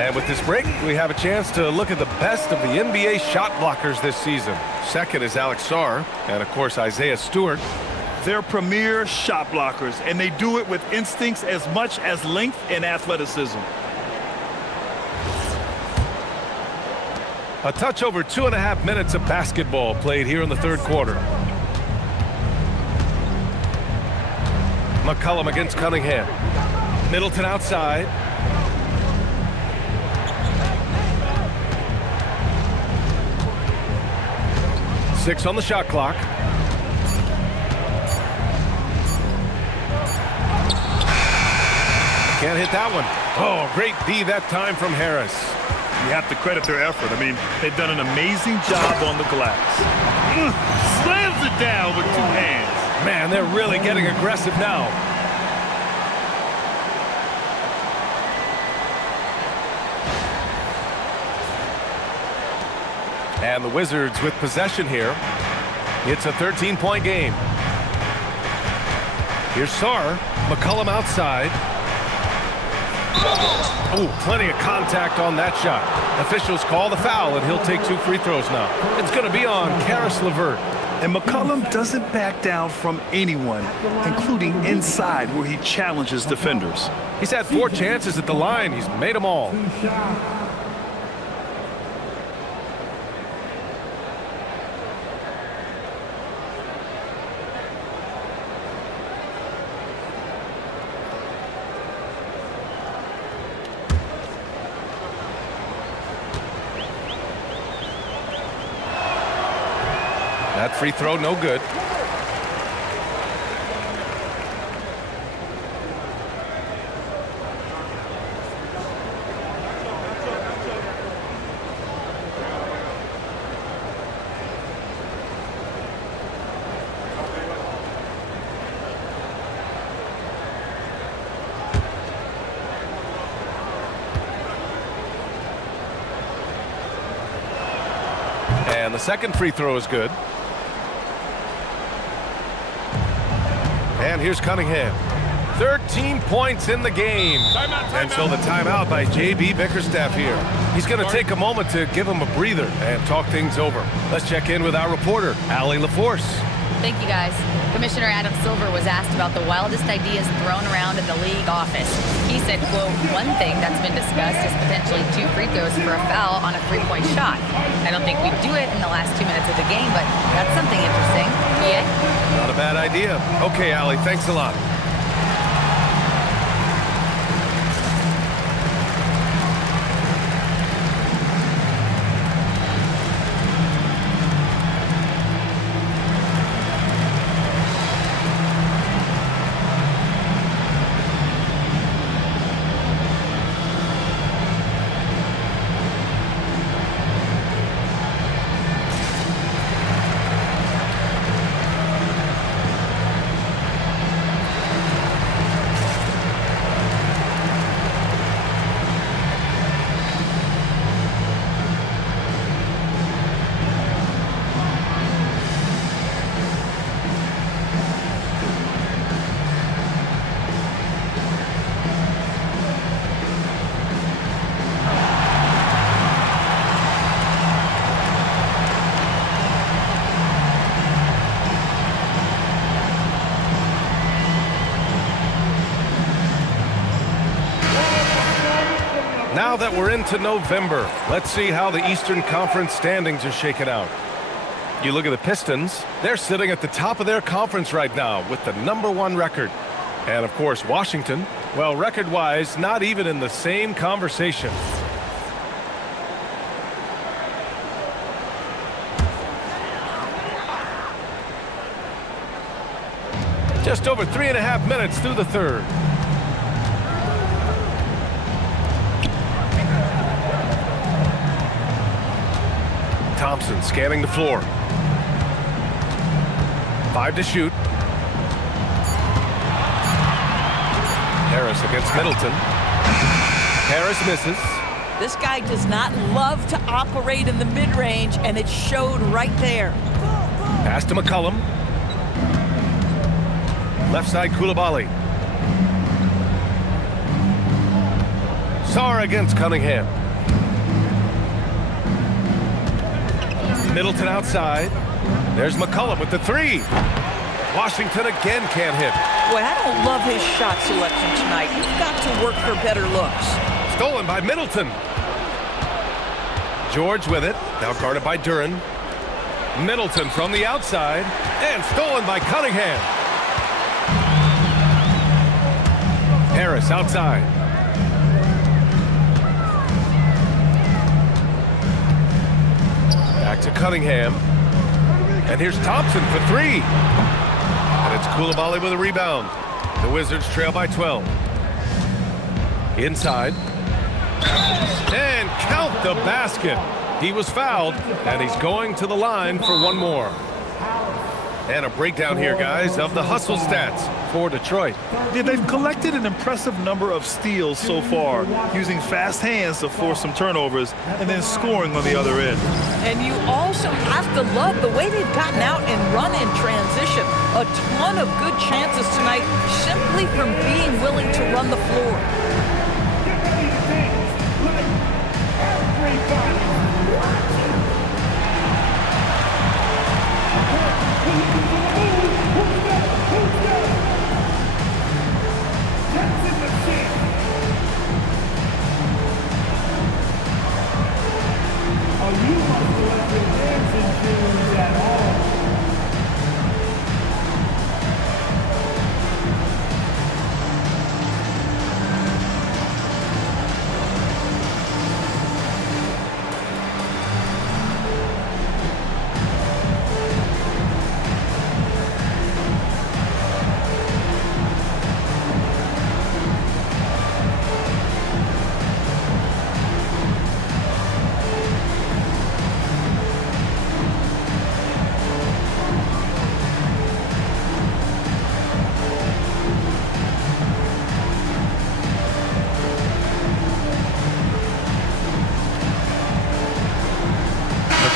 And with this break, we have a chance to look at the best of the NBA shot blockers this season. Second is Alex Sarr, and of course Isaiah Stewart. They're premier shot blockers, and they do it with instincts as much as length and athleticism. A touch over 2.5 minutes of basketball played here in the third quarter. McCollum against Cunningham. Middleton outside. Six on the shot clock. Can't hit that one. Oh, great D that time from Harris. You have to credit their effort. I mean, they've done an amazing job on the glass. Slams it down with 2 hands. Man, they're really getting aggressive now. And the Wizards with possession here. It's a 13-point game. Here's Sarr. McCollum outside. Oh, plenty of contact on that shot. Officials call the foul, and he'll take 2 free throws now. It's going to be on Caris LeVert. And McCollum doesn't back down from anyone, including inside where he challenges defenders. He's had 4 chances at the line. He's made them all. That free throw, no good. And the second free throw is good. And here's Cunningham. 13 points in the game. And so the timeout by J.B. Bickerstaff here. He's going to take a moment to give him a breather and talk things over. Let's check in with our reporter, Allie LaForce. Thank you, guys. Commissioner Adam Silver was asked about the wildest ideas thrown around in the league office. He said, quote, one thing that's been discussed is potentially 2 free throws for a foul on a 3-point shot. I don't think we'd do it in the last 2 minutes of the game, but that's something interesting. Yeah? Not a bad idea. Okay, Allie, thanks a lot. Now that we're into November, let's see how the Eastern Conference standings are shaken out. You look at the Pistons, they're sitting at the top of their conference right now with the #1 record. And of course, Washington, well, record-wise, not even in the same conversation. Just over 3.5 minutes through the third. Thompson scanning the floor. 5 to shoot. Harris against Middleton. Harris misses. This guy does not love to operate in the mid-range, and it showed right there. Pass to McCollum. Left side, Coulibaly. Sarr against Cunningham. Middleton outside. There's McCollum with the 3. Washington again can't hit. Boy, I don't love his shot selection tonight. You've got to work for better looks. Stolen by Middleton. George with it. Now guarded by Duren. Middleton from the outside. And stolen by Cunningham. Harris outside. Back to Cunningham. And here's Thompson for 3. And it's Coulibaly with a rebound. The Wizards trail by 12. Inside. And count the basket. He was fouled, and he's going to the line for one more. And a breakdown here, guys, of the hustle stats for Detroit. Yeah, they've collected an impressive number of steals so far, using fast hands to force some turnovers and then scoring on the other end. And you also have to love the way they've gotten out and run in transition. A ton of good chances tonight simply from being willing to run the floor.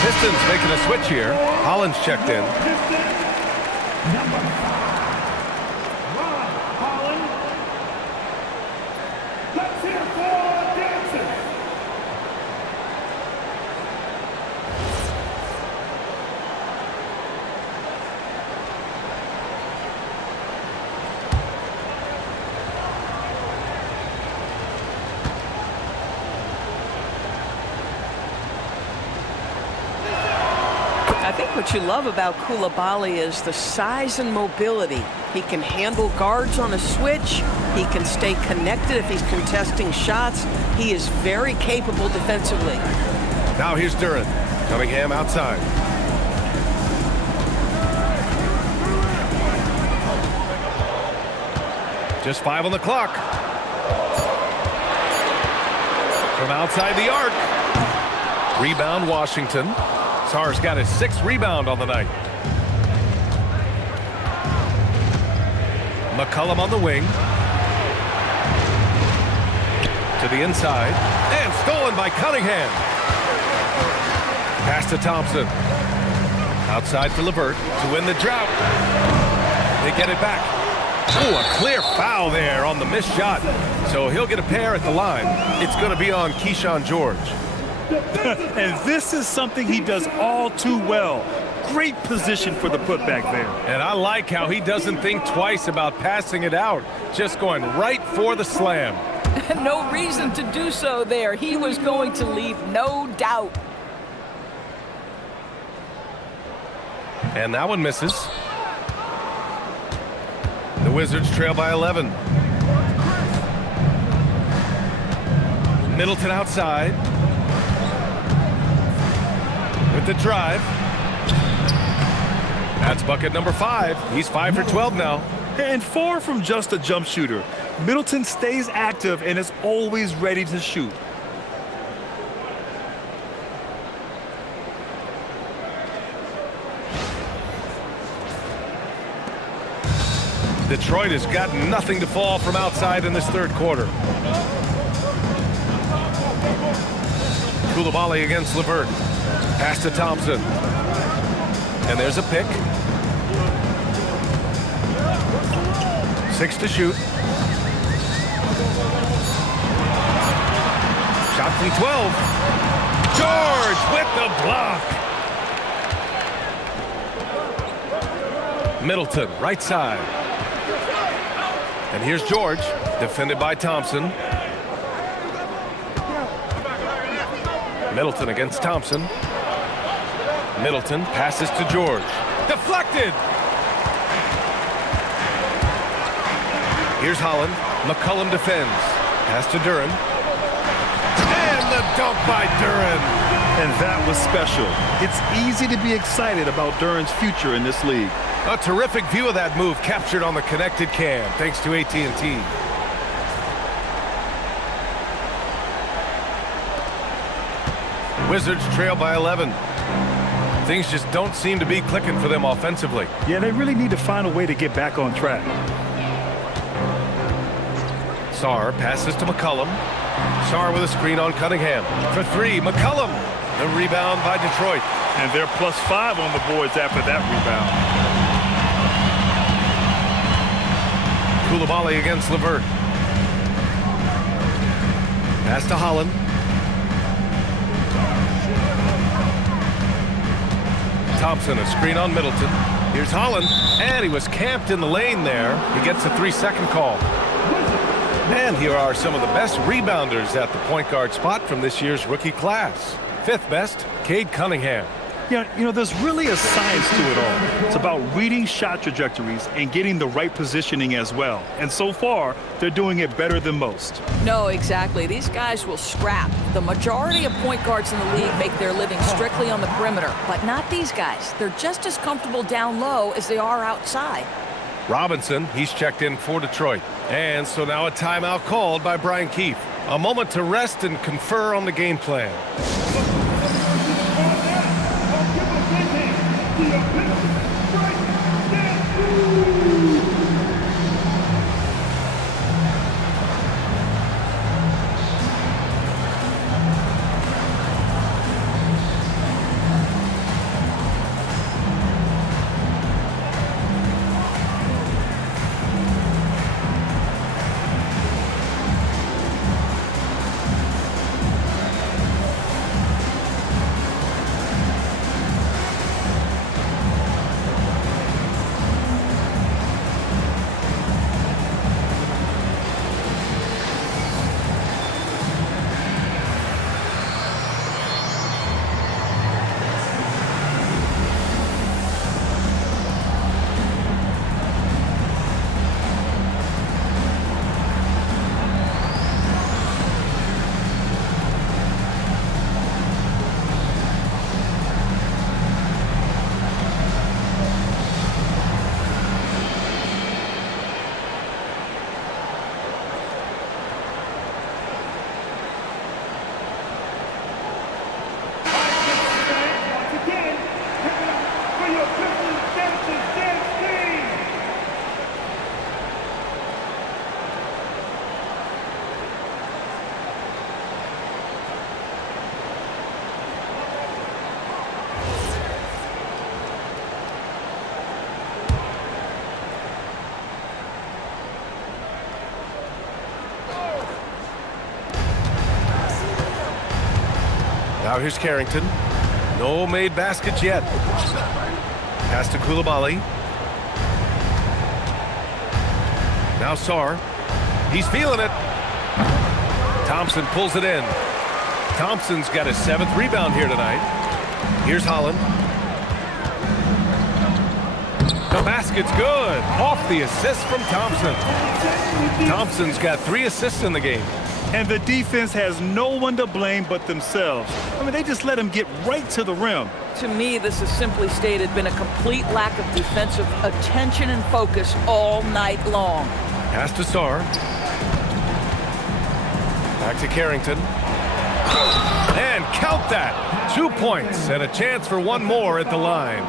Pistons making a switch here. Holland's checked in. I think what you love about Coulibaly is the size and mobility. He can handle guards on a switch. He can stay connected if he's contesting shots. He is very capable defensively. Now here's Duren. Cunningham outside. Just 5 on the clock. From outside the arc. Rebound Washington. Sarr's got his 6th rebound on the night. McCollum on the wing. To the inside. And stolen by Cunningham. Pass to Thompson. Outside for LeVert to win the drought. They get it back. Oh, a clear foul there on the missed shot. So he'll get a pair at the line. It's going to be on Keyshawn George. And this is something he does all too well. Great position for the putback there. And I like how he doesn't think twice about passing it out, just going right for the slam. No reason to do so there. He was going to leave, no doubt. And that one misses. The Wizards trail by 11. Middleton outside. With the drive. That's bucket number 5. He's 5 for 12 now. And far from just a jump shooter, Middleton stays active and is always ready to shoot. Detroit has got nothing to fall from outside in this third quarter. Koulibaly against LeVert. Pass to Thompson. And there's a pick. 6 to shoot. Shot from 12. George with the block. Middleton, right side. And here's George, defended by Thompson. Middleton against Thompson. Middleton passes to George. Deflected! Here's Holland. McCollum defends. Pass to Duren. And the dunk by Duren. And that was special. It's easy to be excited about Duren's future in this league. A terrific view of that move captured on the connected cam, thanks to AT&T. Wizards trail by 11. Things just don't seem to be clicking for them offensively. Yeah, they really need to find a way to get back on track. Sarr passes to McCollum. Sarr with a screen on Cunningham. For 3, McCollum. The rebound by Detroit. And they're +5 on the boards after that rebound. Koulibaly against LeVert. Pass to Holland. Thompson, a screen on Middleton. Here's Holland, and he was camped in the lane there. He gets a 3-second call. And here are some of the best rebounders at the point guard spot from this year's rookie class. 5th best, Cade Cunningham. Yeah, you know, there's really a science to it all. It's about reading shot trajectories and getting the right positioning as well. And so far, they're doing it better than most. No, exactly. These guys will scrap. The majority of point guards in the league make their living strictly on the perimeter, but not these guys. They're just as comfortable down low as they are outside. Robinson, he's checked in for Detroit. And so now a timeout called by Brian Keefe. A moment to rest and confer on the game plan. Now here's Carrington. No made baskets yet. Pass to Koulibaly. Now Sarr. He's feeling it. Thompson pulls it in. Thompson's got his 7th rebound here tonight. Here's Holland. The basket's good. Off the assist from Thompson. Thompson's got 3 assists in the game. And the defense has no one to blame but themselves. I mean, they just let him get right to the rim. To me, this is simply stated been a complete lack of defensive attention and focus all night long. Pass to Sarr. Back to Carrington. And count that. 2 points and a chance for one more at the line.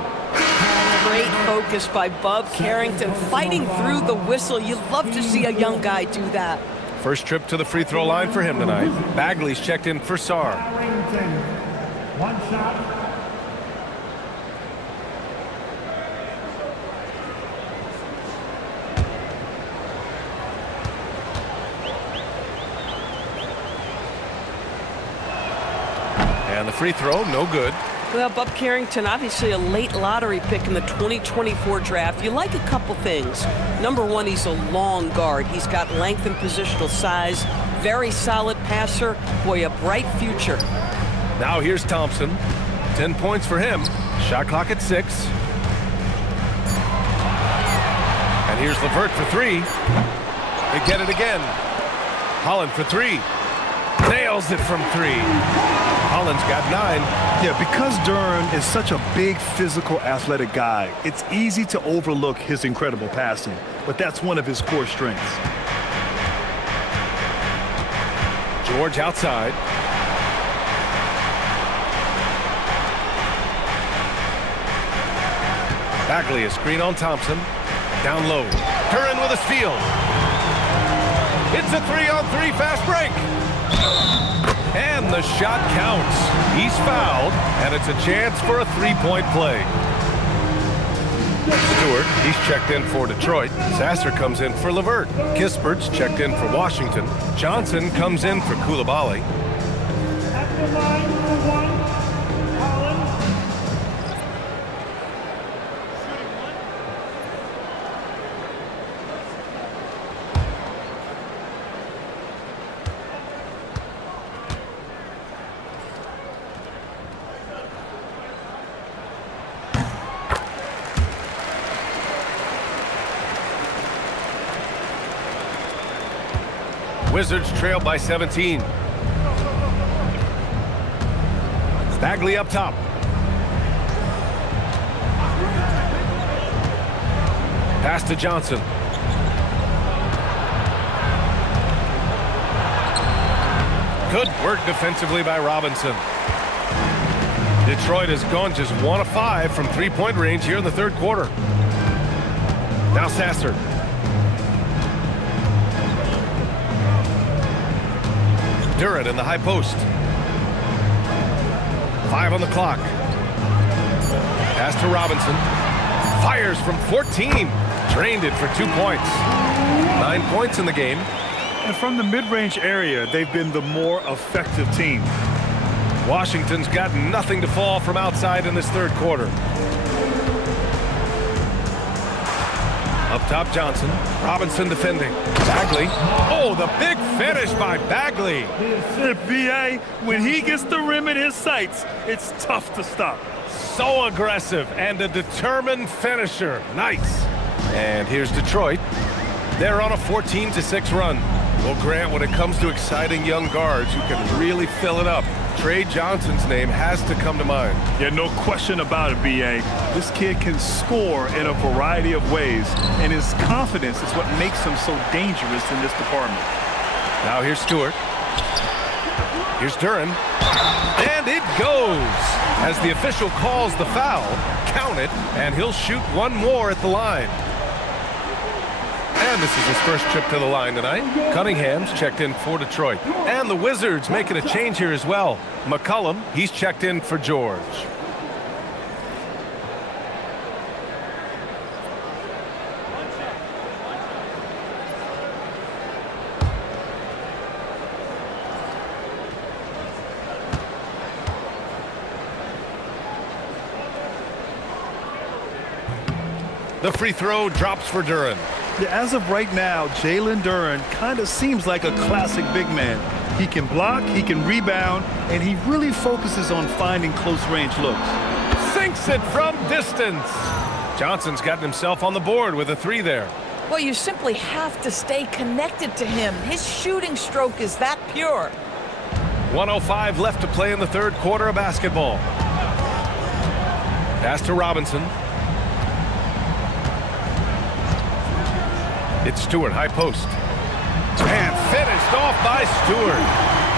Great focus by Bub Carrington, fighting through the whistle. You love to see a young guy do that. First trip to the free throw line for him tonight. Bagley's checked in for Sarr. Carrington, 1 shot. And the free throw, no good. Well, Bub Carrington, obviously a late lottery pick in the 2024 draft. You like a couple things. Number one, he's a long guard. He's got length and positional size. Very solid passer. Boy, a bright future. Now here's Thompson. 10 points for him. Shot clock at 6. And here's LeVert for 3. They get it again. Holland for 3. Nails it from 3. Holland's got 9. Yeah, because Duren is such a big, physical, athletic guy, it's easy to overlook his incredible passing, but that's one of his core strengths. George outside. Bagley, a screen on Thompson. Down low. Duren with a steal. It's a 3-on-3 fast break. And the shot counts. He's fouled, and it's a chance for a 3-point play. Stewart, he's checked in for Detroit. Sasser comes in for LeVert. Kispert's checked in for Washington. Johnson comes in for Coulibaly. At the line for 1, Holland. Wizards trail by 17. Bagley up top. Pass to Johnson. Good work defensively by Robinson. Detroit has gone just 1 of 5 from 3-point range here in the 3rd quarter. Now Sasser. Duren in the high post. 5 on the clock. Pass to Robinson. Fires from 14. Drained it for 2 points. 9 points in the game. And from the mid-range area, they've been the more effective team. Washington's got nothing to fall from outside in this 3rd quarter. Up top, Johnson. Robinson defending. Bagley. Oh, the big finish by Bagley. B.A., when he gets the rim in his sights, it's tough to stop. So aggressive and a determined finisher. Nice. And here's Detroit. They're on a 14-6 run. Well, Grant, when it comes to exciting young guards who can really fill it up, Trey Johnson's name has to come to mind. Yeah, no question about it, B.A. This kid can score in a variety of ways, and his confidence is what makes him so dangerous in this department. Now here's Stewart. Here's Duren. And it goes. As the official calls the foul, count it, and he'll shoot one more at the line. And this is his first trip to the line tonight. Cunningham's checked in for Detroit. And the Wizards making a change here as well. McCollum, he's checked in for George. The free throw drops for Duren. Yeah, as of right now, Jalen Duren kind of seems like a classic big man. He can block, he can rebound, and he really focuses on finding close-range looks. Sinks it from distance. Johnson's gotten himself on the board with a 3 there. Well, you simply have to stay connected to him. His shooting stroke is that pure. 1:05 left to play in the third quarter of basketball. Pass to Robinson. It's Stewart, high post. And finished off by Stewart.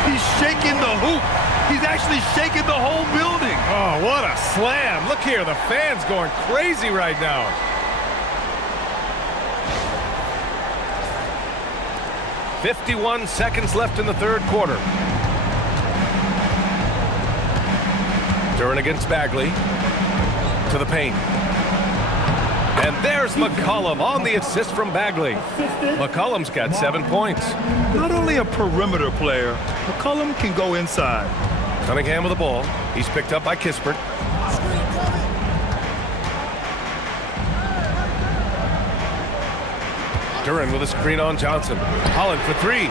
He's shaking the hoop. He's actually shaking the whole building. Oh, what a slam. Look here, the fans going crazy right now. "51 seconds left in the third quarter. Duren against Bagley. To the paint. And there's McCollum on the assist from Bagley. McCollum's got 7 points. Not only a perimeter player, McCollum can go inside. Cunningham with the ball. He's picked up by Kispert. Duren with a screen on Johnson. Holland for 3.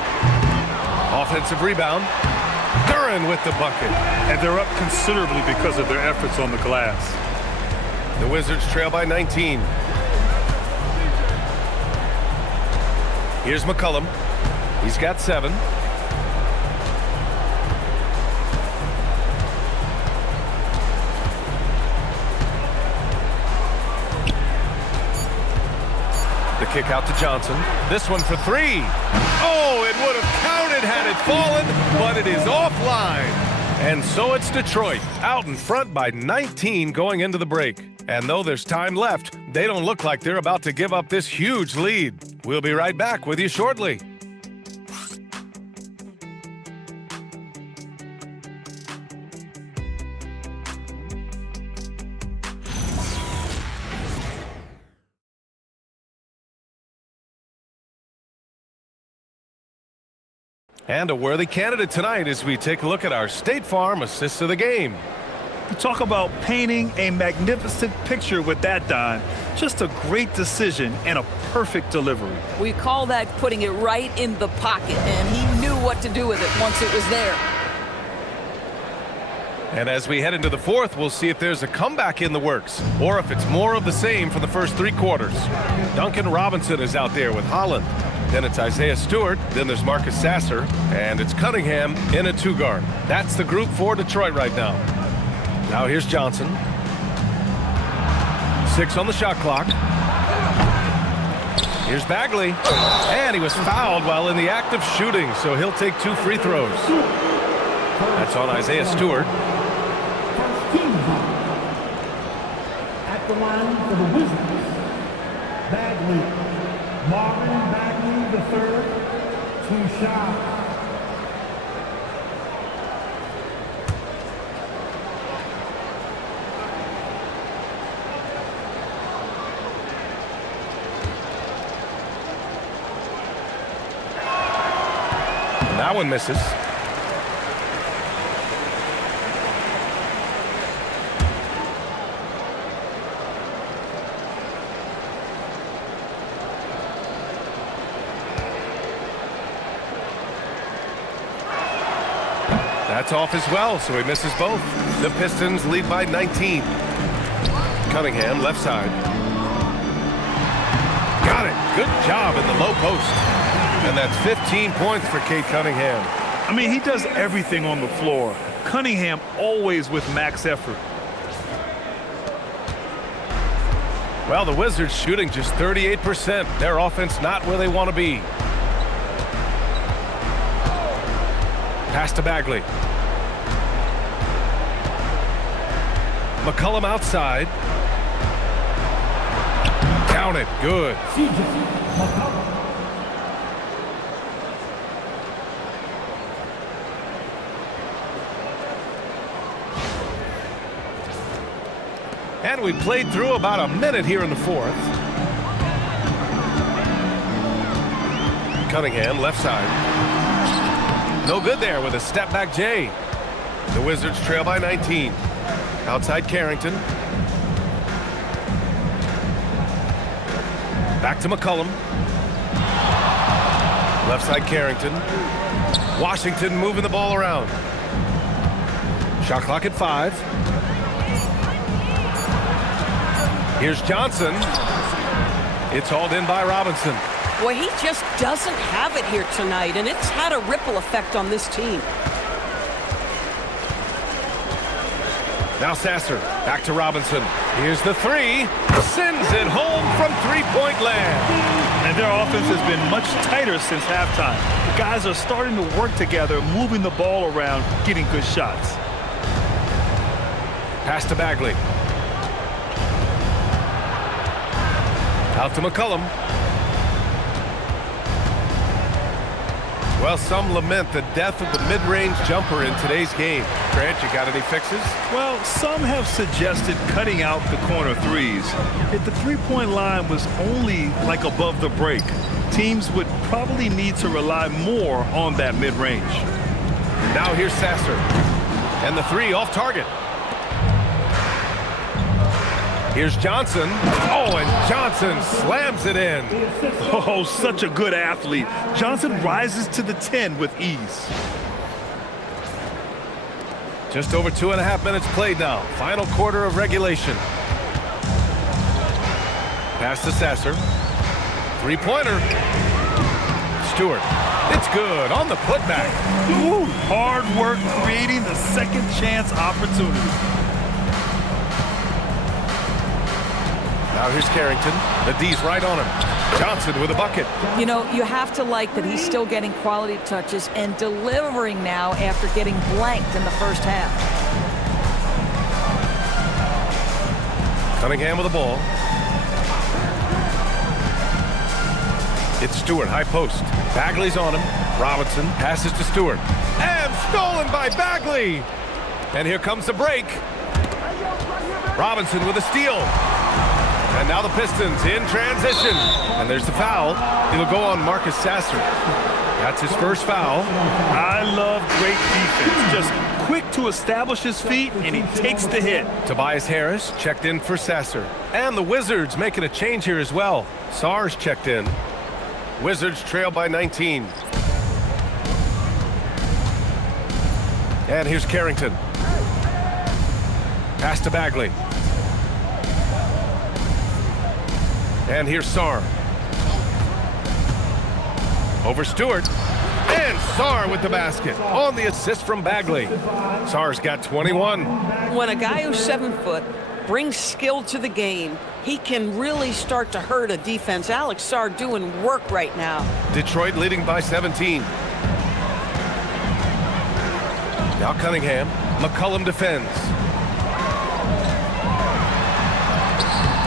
Offensive rebound. Duren with the bucket. And they're up considerably because of their efforts on the glass. The Wizards trail by 19. Here's McCollum. He's got 7. The kick out to Johnson. This one for 3. Oh, it would have counted had it fallen, but it is offline. And so it's Detroit out in front by 19 going into the break. And though there's time left, they don't look like they're about to give up this huge lead. We'll be right back with you shortly. And a worthy candidate tonight as we take a look at our State Farm assists of the game. You talk about painting a magnificent picture with that, Don. Just a great decision and a perfect delivery. We call that putting it right in the pocket, and he knew what to do with it once it was there. And as we head into the fourth, we'll see if there's a comeback in the works or if it's more of the same for the first 3 quarters. Duncan Robinson is out there with Holland. Then it's Isaiah Stewart. Then there's Marcus Sasser. And it's Cunningham in a 2-guard. That's the group for Detroit right now. Now here's Johnson. 6 on the shot clock. Here's Bagley. And he was fouled while in the act of shooting, so he'll take 2 free throws. That's on Isaiah Stewart. At the line for the Wizards, Bagley. Marvin Bagley the 3rd, 2 shots. That one misses. That's off as well, so he misses both. The Pistons lead by 19. Cunningham, left side. Got it. Good job in the low post. And that's 15 points for Cade Cunningham. I mean, he does everything on the floor. Cunningham always with max effort. Well, the Wizards shooting just 38%. Their offense not where they want to be. Pass to Bagley. McCollum outside. Count it. Good. And we played through about a minute here in the fourth. Cunningham, left side. No good there with a step back J. The Wizards trail by 19. Outside Carrington. Back to McCollum. Left side Carrington. Washington moving the ball around. Shot clock at 5. Here's Johnson. It's hauled in by Robinson. Boy, he just doesn't have it here tonight, and it's had a ripple effect on this team. Now Sasser, back to Robinson. Here's the 3. Sends it home from three-point land. And their offense has been much tighter since halftime. The guys are starting to work together, moving the ball around, getting good shots. Pass to Bagley. Out to McCollum. Well, some lament the death of the mid-range jumper in today's game. Grant, you got any fixes? Well, some have suggested cutting out the corner threes. If the three-point line was only like above the break, teams would probably need to rely more on that mid-range. Now here's Sasser. And the 3 off target. Here's Johnson. Oh, and Johnson slams it in. Oh, such a good athlete. Johnson rises to the 10 with ease. Just over 2.5 minutes played now. Final quarter of regulation. Pass to Sasser. Three-pointer. Stewart. It's good on the putback. Ooh, hard work creating the second chance opportunity. Now here's Carrington. The D's right on him. Johnson with a bucket. You know, you have to like that he's still getting quality touches and delivering now after getting blanked in the first half. Cunningham with the ball. It's Stewart, high post. Bagley's on him. Robinson passes to Stewart. And stolen by Bagley. And here comes the break. Robinson with a steal. And now the Pistons in transition. And there's the foul. It'll go on Marcus Sasser. That's his first foul. I love great defense. Just quick to establish his feet, and he takes the hit. Tobias Harris checked in for Sasser. And the Wizards making a change here as well. Sarr's checked in. Wizards trail by 19. And here's Carrington. Pass to Bagley. And here's Sarr. Over Stewart. And Sarr with the basket on the assist from Bagley. Sarr's got 21. When a guy who's 7 foot brings skill to the game, he can really start to hurt a defense. Alex Sarr doing work right now. Detroit leading by 17. Now Cunningham. McCollum defends.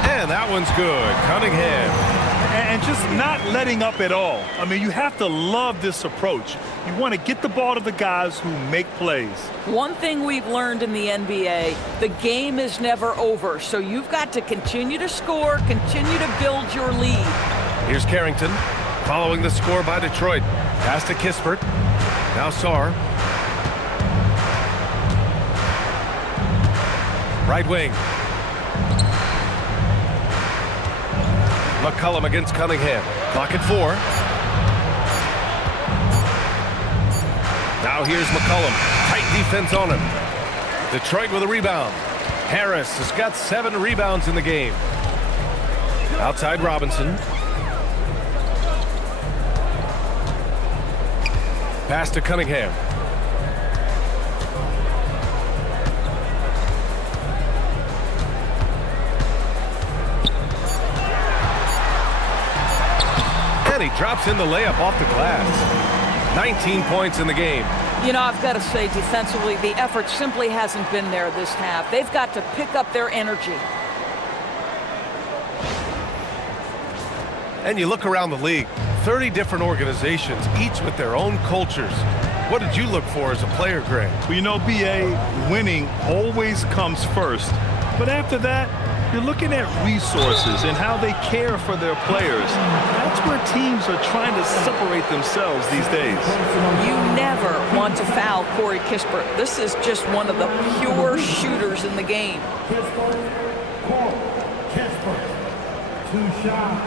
And that one's good. Cunningham. And just not letting up at all. I mean, you have to love this approach. You want to get the ball to the guys who make plays. One thing we've learned in the NBA, the game is never over. So you've got to continue to score, continue to build your lead. Here's Carrington following the score by Detroit. Pass to Kispert. Now Sarr. Right wing. McCollum against Cunningham. Clock at 4. Now here's McCollum. Tight defense on him. Detroit with a rebound. Harris has got 7 rebounds in the game. Outside Robinson. Pass to Cunningham. He drops in the layup off the glass. 19 points in the game. You know, I've got to say, defensively, the effort simply hasn't been there this half. They've got to pick up their energy. And you look around the league, 30 different organizations, each with their own cultures. What did you look for as a player, Grant? Well, you know, B.A., winning always comes first. But after that, you're looking at resources and how they care for their players. That's where teams are trying to separate themselves these days. You never want to foul Corey Kispert. This is just one of the pure shooters in the game. Kispert, 2 shots.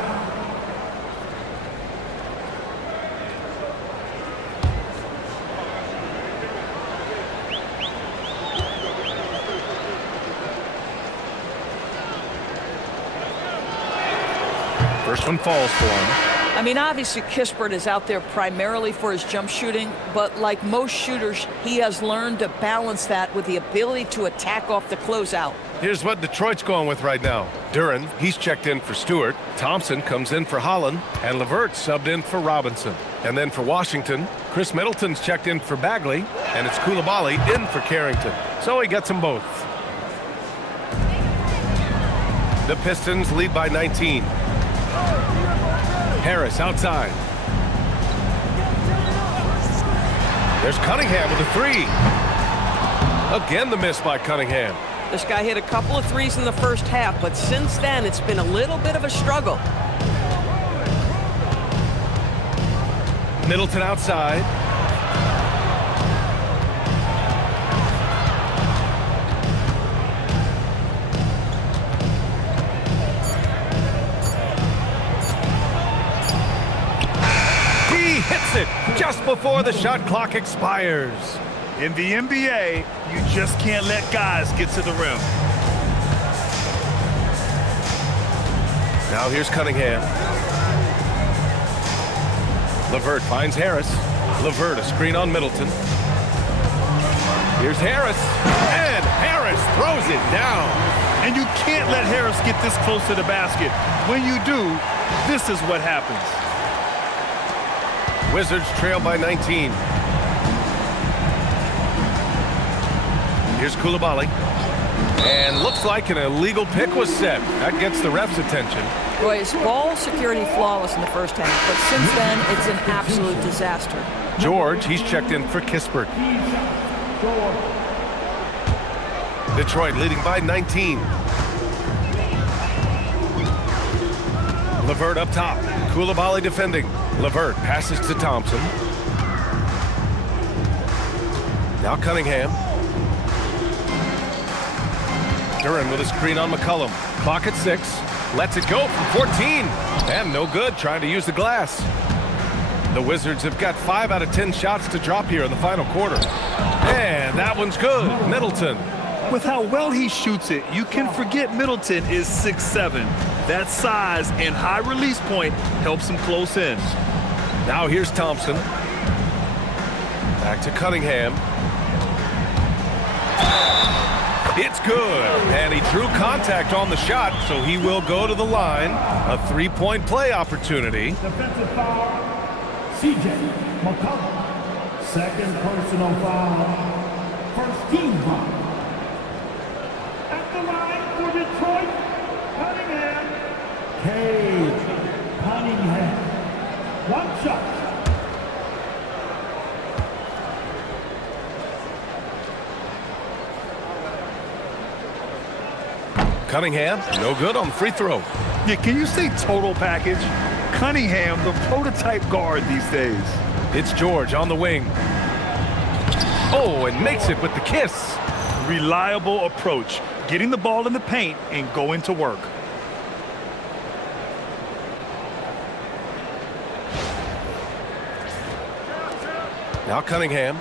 This one falls for him. I mean, obviously, Kispert is out there primarily for his jump shooting, but like most shooters, he has learned to balance that with the ability to attack off the closeout. Here's what Detroit's going with right now. Duren, he's checked in for Stewart. Thompson comes in for Holland, and Levert subbed in for Robinson. And then for Washington, Chris Middleton's checked in for Bagley, and it's Coulibaly in for Carrington. So he gets them both. The Pistons lead by 19. Harris outside. There's Cunningham with a three. Again, the miss by Cunningham. This guy hit a couple of threes in the first half, but since then, it's been a little bit of a struggle. Middleton outside. Hits it just before the shot clock expires. In the NBA, you just can't let guys get to the rim. Now here's Cunningham. Levert finds Harris. Levert a screen on Middleton. Here's Harris, and Harris throws it down. And you can't let Harris get this close to the basket. When you do, this is what happens. Wizards trail by 19. Here's Coulibaly. And looks like an illegal pick was set. That gets the ref's attention. Boy, his ball security flawless in the first half, but since then, it's an absolute disaster. George, he's checked in for Kispert. Detroit leading by 19. Levert up top. Coulibaly defending. Levert passes to Thompson. Now Cunningham. Duren with a screen on McCollum. Clock at 6. Lets it go from 14. And no good, trying to use the glass. The Wizards have got 5 out of 10 shots to drop here in the final quarter. And that one's good. Middleton. With how well he shoots it, you can forget Middleton is 6'7". That size and high release point helps him close in. Now here's Thompson. Back to Cunningham. It's good. And he drew contact on the shot, so he will go to the line. A 3-point play opportunity. Defensive foul, CJ McCollum. Second personal foul. First team foul. At the line for Detroit, Cunningham. Cade. Cunningham. One shot. Cunningham, no good on the free throw. Yeah, can you say total package? Cunningham, the prototype guard these days. It's George on the wing. Oh, and makes it with the kiss. Reliable approach, getting the ball in the paint and going to work. Now Cunningham.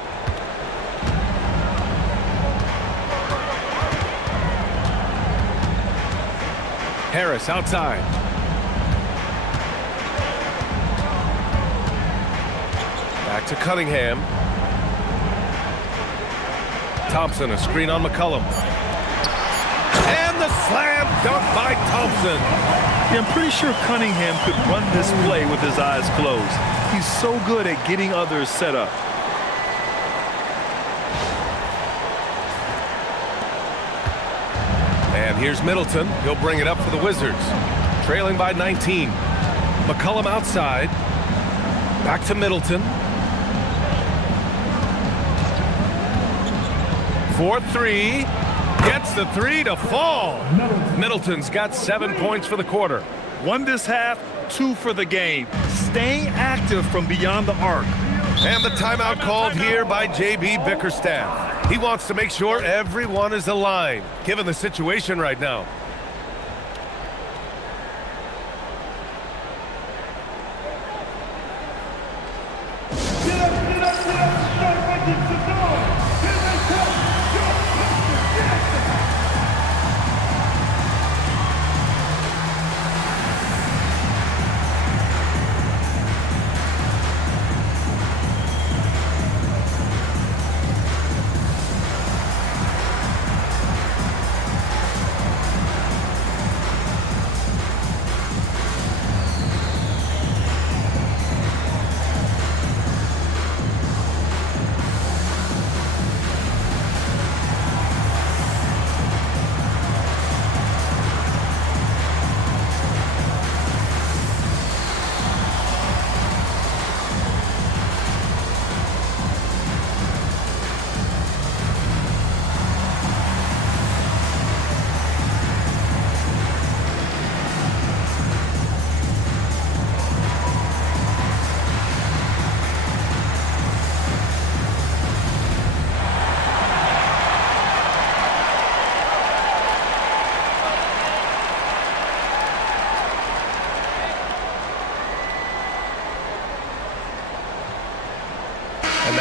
Harris outside. Back to Cunningham. Thompson, a screen on McCollum. And the slam dunk by Thompson. Yeah, I'm pretty sure Cunningham could run this play with his eyes closed. He's so good at getting others set up. And here's Middleton. He'll bring it up for the Wizards. Trailing by 19. McCollum outside. Back to Middleton. 4-3. Gets the 3 to fall. Middleton's got 7 points for the quarter. 1 this half, 2 for the game. Staying active from beyond the arc. And the timeout called here by J.B. Bickerstaff. He wants to make sure everyone is aligned, given the situation right now.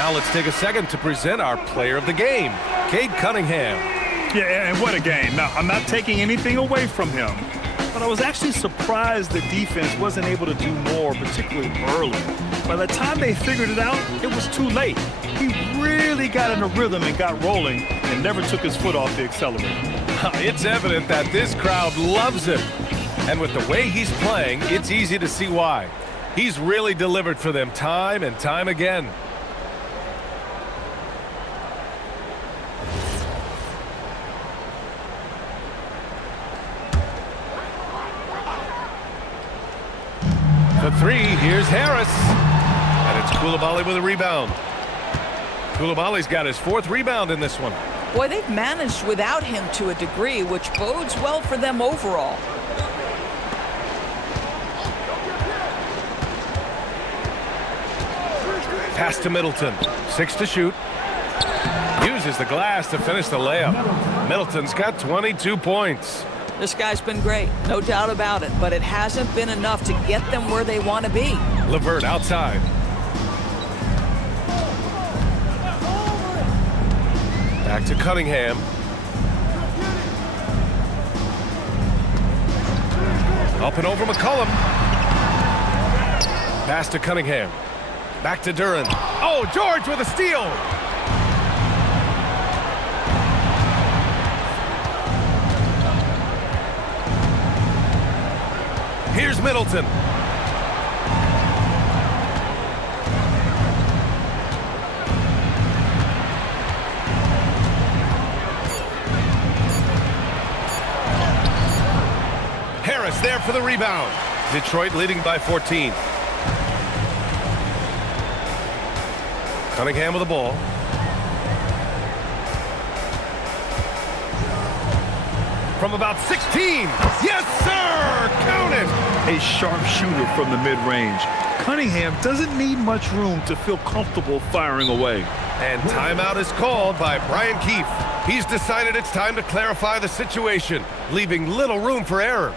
Now let's take a second to present our player of the game, Cade Cunningham. Yeah, and what a game. Now, I'm not taking anything away from him, but I was actually surprised the defense wasn't able to do more, particularly early. By the time they figured it out, it was too late. He really got in a rhythm and got rolling and never took his foot off the accelerator. It's evident that this crowd loves him. And with the way he's playing, it's easy to see why. He's really delivered for them time and time again. For three, here's Harris. And it's Coulibaly with a rebound. Coulibaly's got his 4th rebound in this one. Boy, they've managed without him to a degree, which bodes well for them overall. Pass to Middleton. 6 to shoot. Uses the glass to finish the layup. Middleton's got 22 points. This guy's been great, no doubt about it, but it hasn't been enough to get them where they want to be. LeVert outside. Back to Cunningham. Up and over McCollum. Pass to Cunningham. Back to Duren. Oh, George with a steal. Here's Middleton. Harris there for the rebound. Detroit leading by 14. Cunningham with the ball. From about 16. Yes, sir! Count it! A sharp shooter from the mid-range. Cunningham doesn't need much room to feel comfortable firing away. And timeout is called by Brian Keefe. He's decided it's time to clarify the situation, leaving little room for error.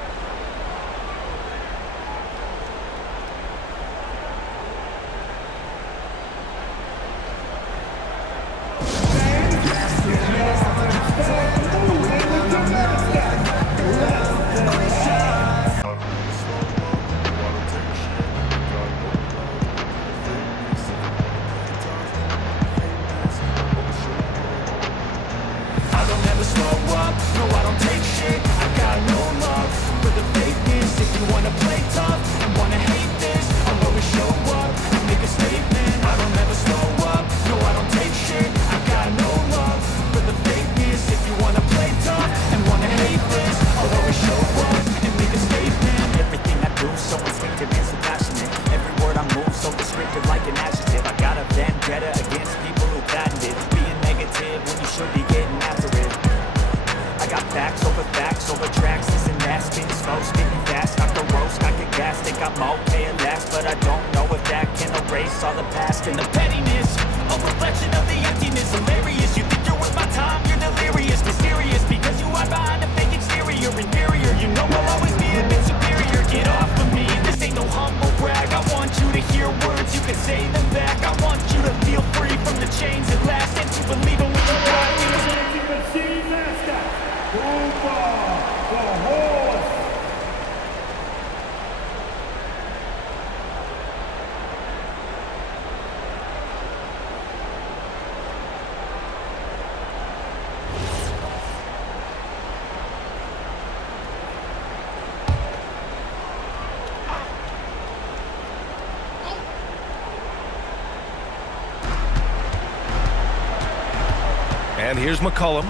And here's McCollum.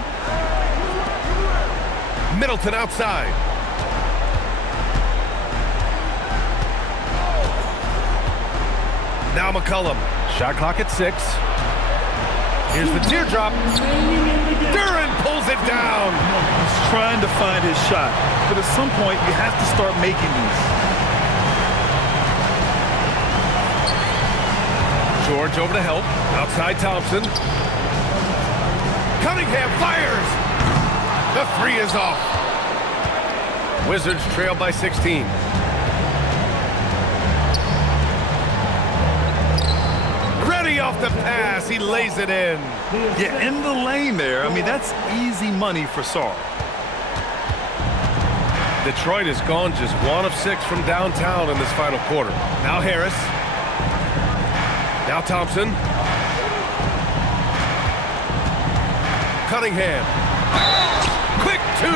Middleton outside. Now McCollum. Shot clock at 6. Here's the teardrop. Duren pulls it down. He's trying to find his shot, but at some point you have to start making these. George over to help. Outside Thompson. Cunningham fires. The 3 is off. Wizards trail by 16. Ready off the pass. He lays it in. Yeah, in the lane there. I mean, that's easy money for Sarr. Detroit has gone just 1 of 6 from downtown in this final quarter. Now Harris. Now Thompson. Cunningham. Quick 2.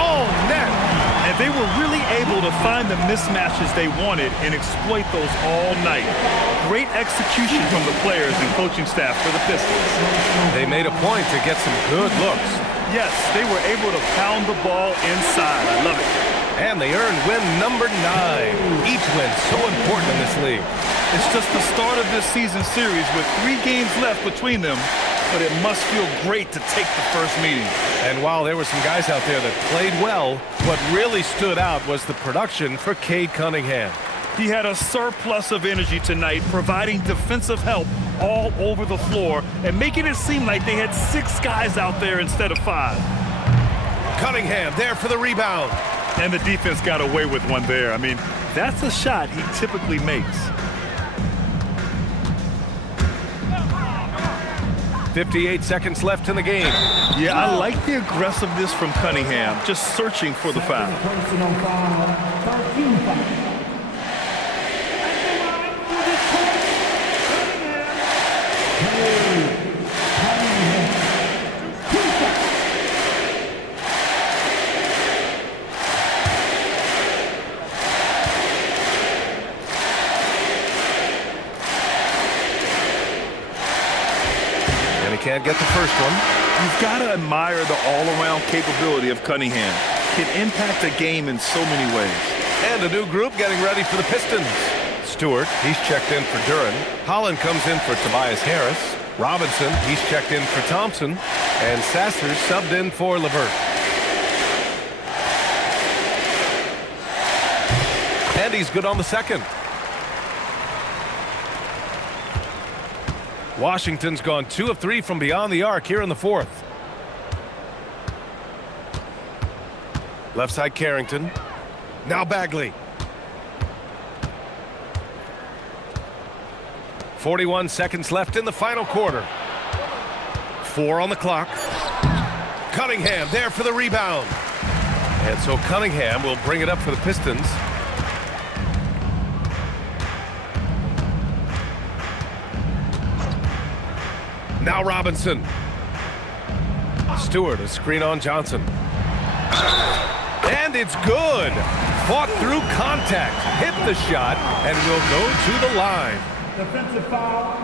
Oh, net. And they were really able to find the mismatches they wanted and exploit those all night. Great execution from the players and coaching staff for the Pistons. They made a point to get some good looks. Yes, they were able to pound the ball inside. I love it. And they earned win number 9. Each win so important in this league. It's just the start of this season series with 3 games left between them, but it must feel great to take the first meeting. And while there were some guys out there that played well, what really stood out was the production for Cade Cunningham. He had a surplus of energy tonight, providing defensive help all over the floor and making it seem like they had 6 guys out there instead of 5. Cunningham there for the rebound. And the defense got away with one there. I mean, that's a shot he typically makes. 58 seconds left in the game. Yeah, I like the aggressiveness from Cunningham, just searching for the foul. Personal foul, 13 foul. Can't get the first one. You've got to admire the all-around capability of Cunningham. Can impact the game in so many ways. And a new group getting ready for the Pistons. Stewart, he's checked in for Duren. Holland comes in for Tobias Harris. Robinson, he's checked in for Thompson. And Sasser subbed in for LeVert. And he's good on the second. Washington's gone 2 of 3 from beyond the arc here in the 4th. Left side Carrington. Now Bagley. 41 seconds left in the final quarter. 4 on the clock. Cunningham there for the rebound. And so Cunningham will bring it up for the Pistons. Now Robinson. Stewart, a screen on Johnson. And it's good. Fought through contact, hit the shot, and will go to the line. Defensive foul,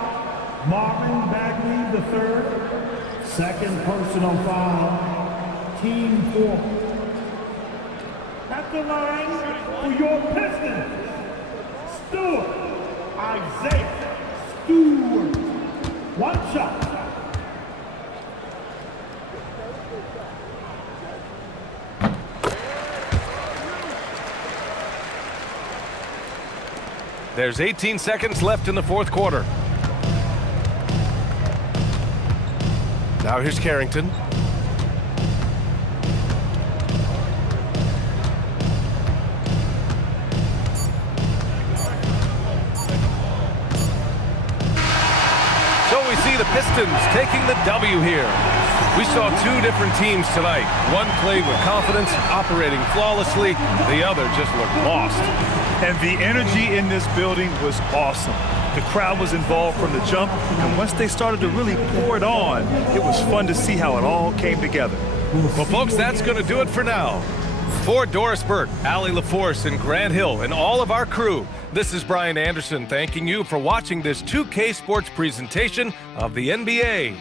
Marvin Bagley III. Second personal foul, team 4. At the line for your Pistons, Stewart, Isaiah Stewart. 1 shot. There's 18 seconds left in the 4th quarter. Now here's Carrington. So we see the Pistons taking the W here. We saw 2 different teams tonight. One played with confidence, operating flawlessly. The other just looked lost. And the energy in this building was awesome. The crowd was involved from the jump, and once they started to really pour it on, it was fun to see how it all came together. Well, folks, that's going to do it for now. For Doris Burke, Allie LaForce, and Grant Hill, and all of our crew, this is Brian Anderson thanking you for watching this 2K Sports presentation of the NBA.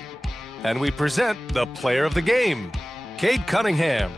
And we present the player of the game, Cade Cunningham.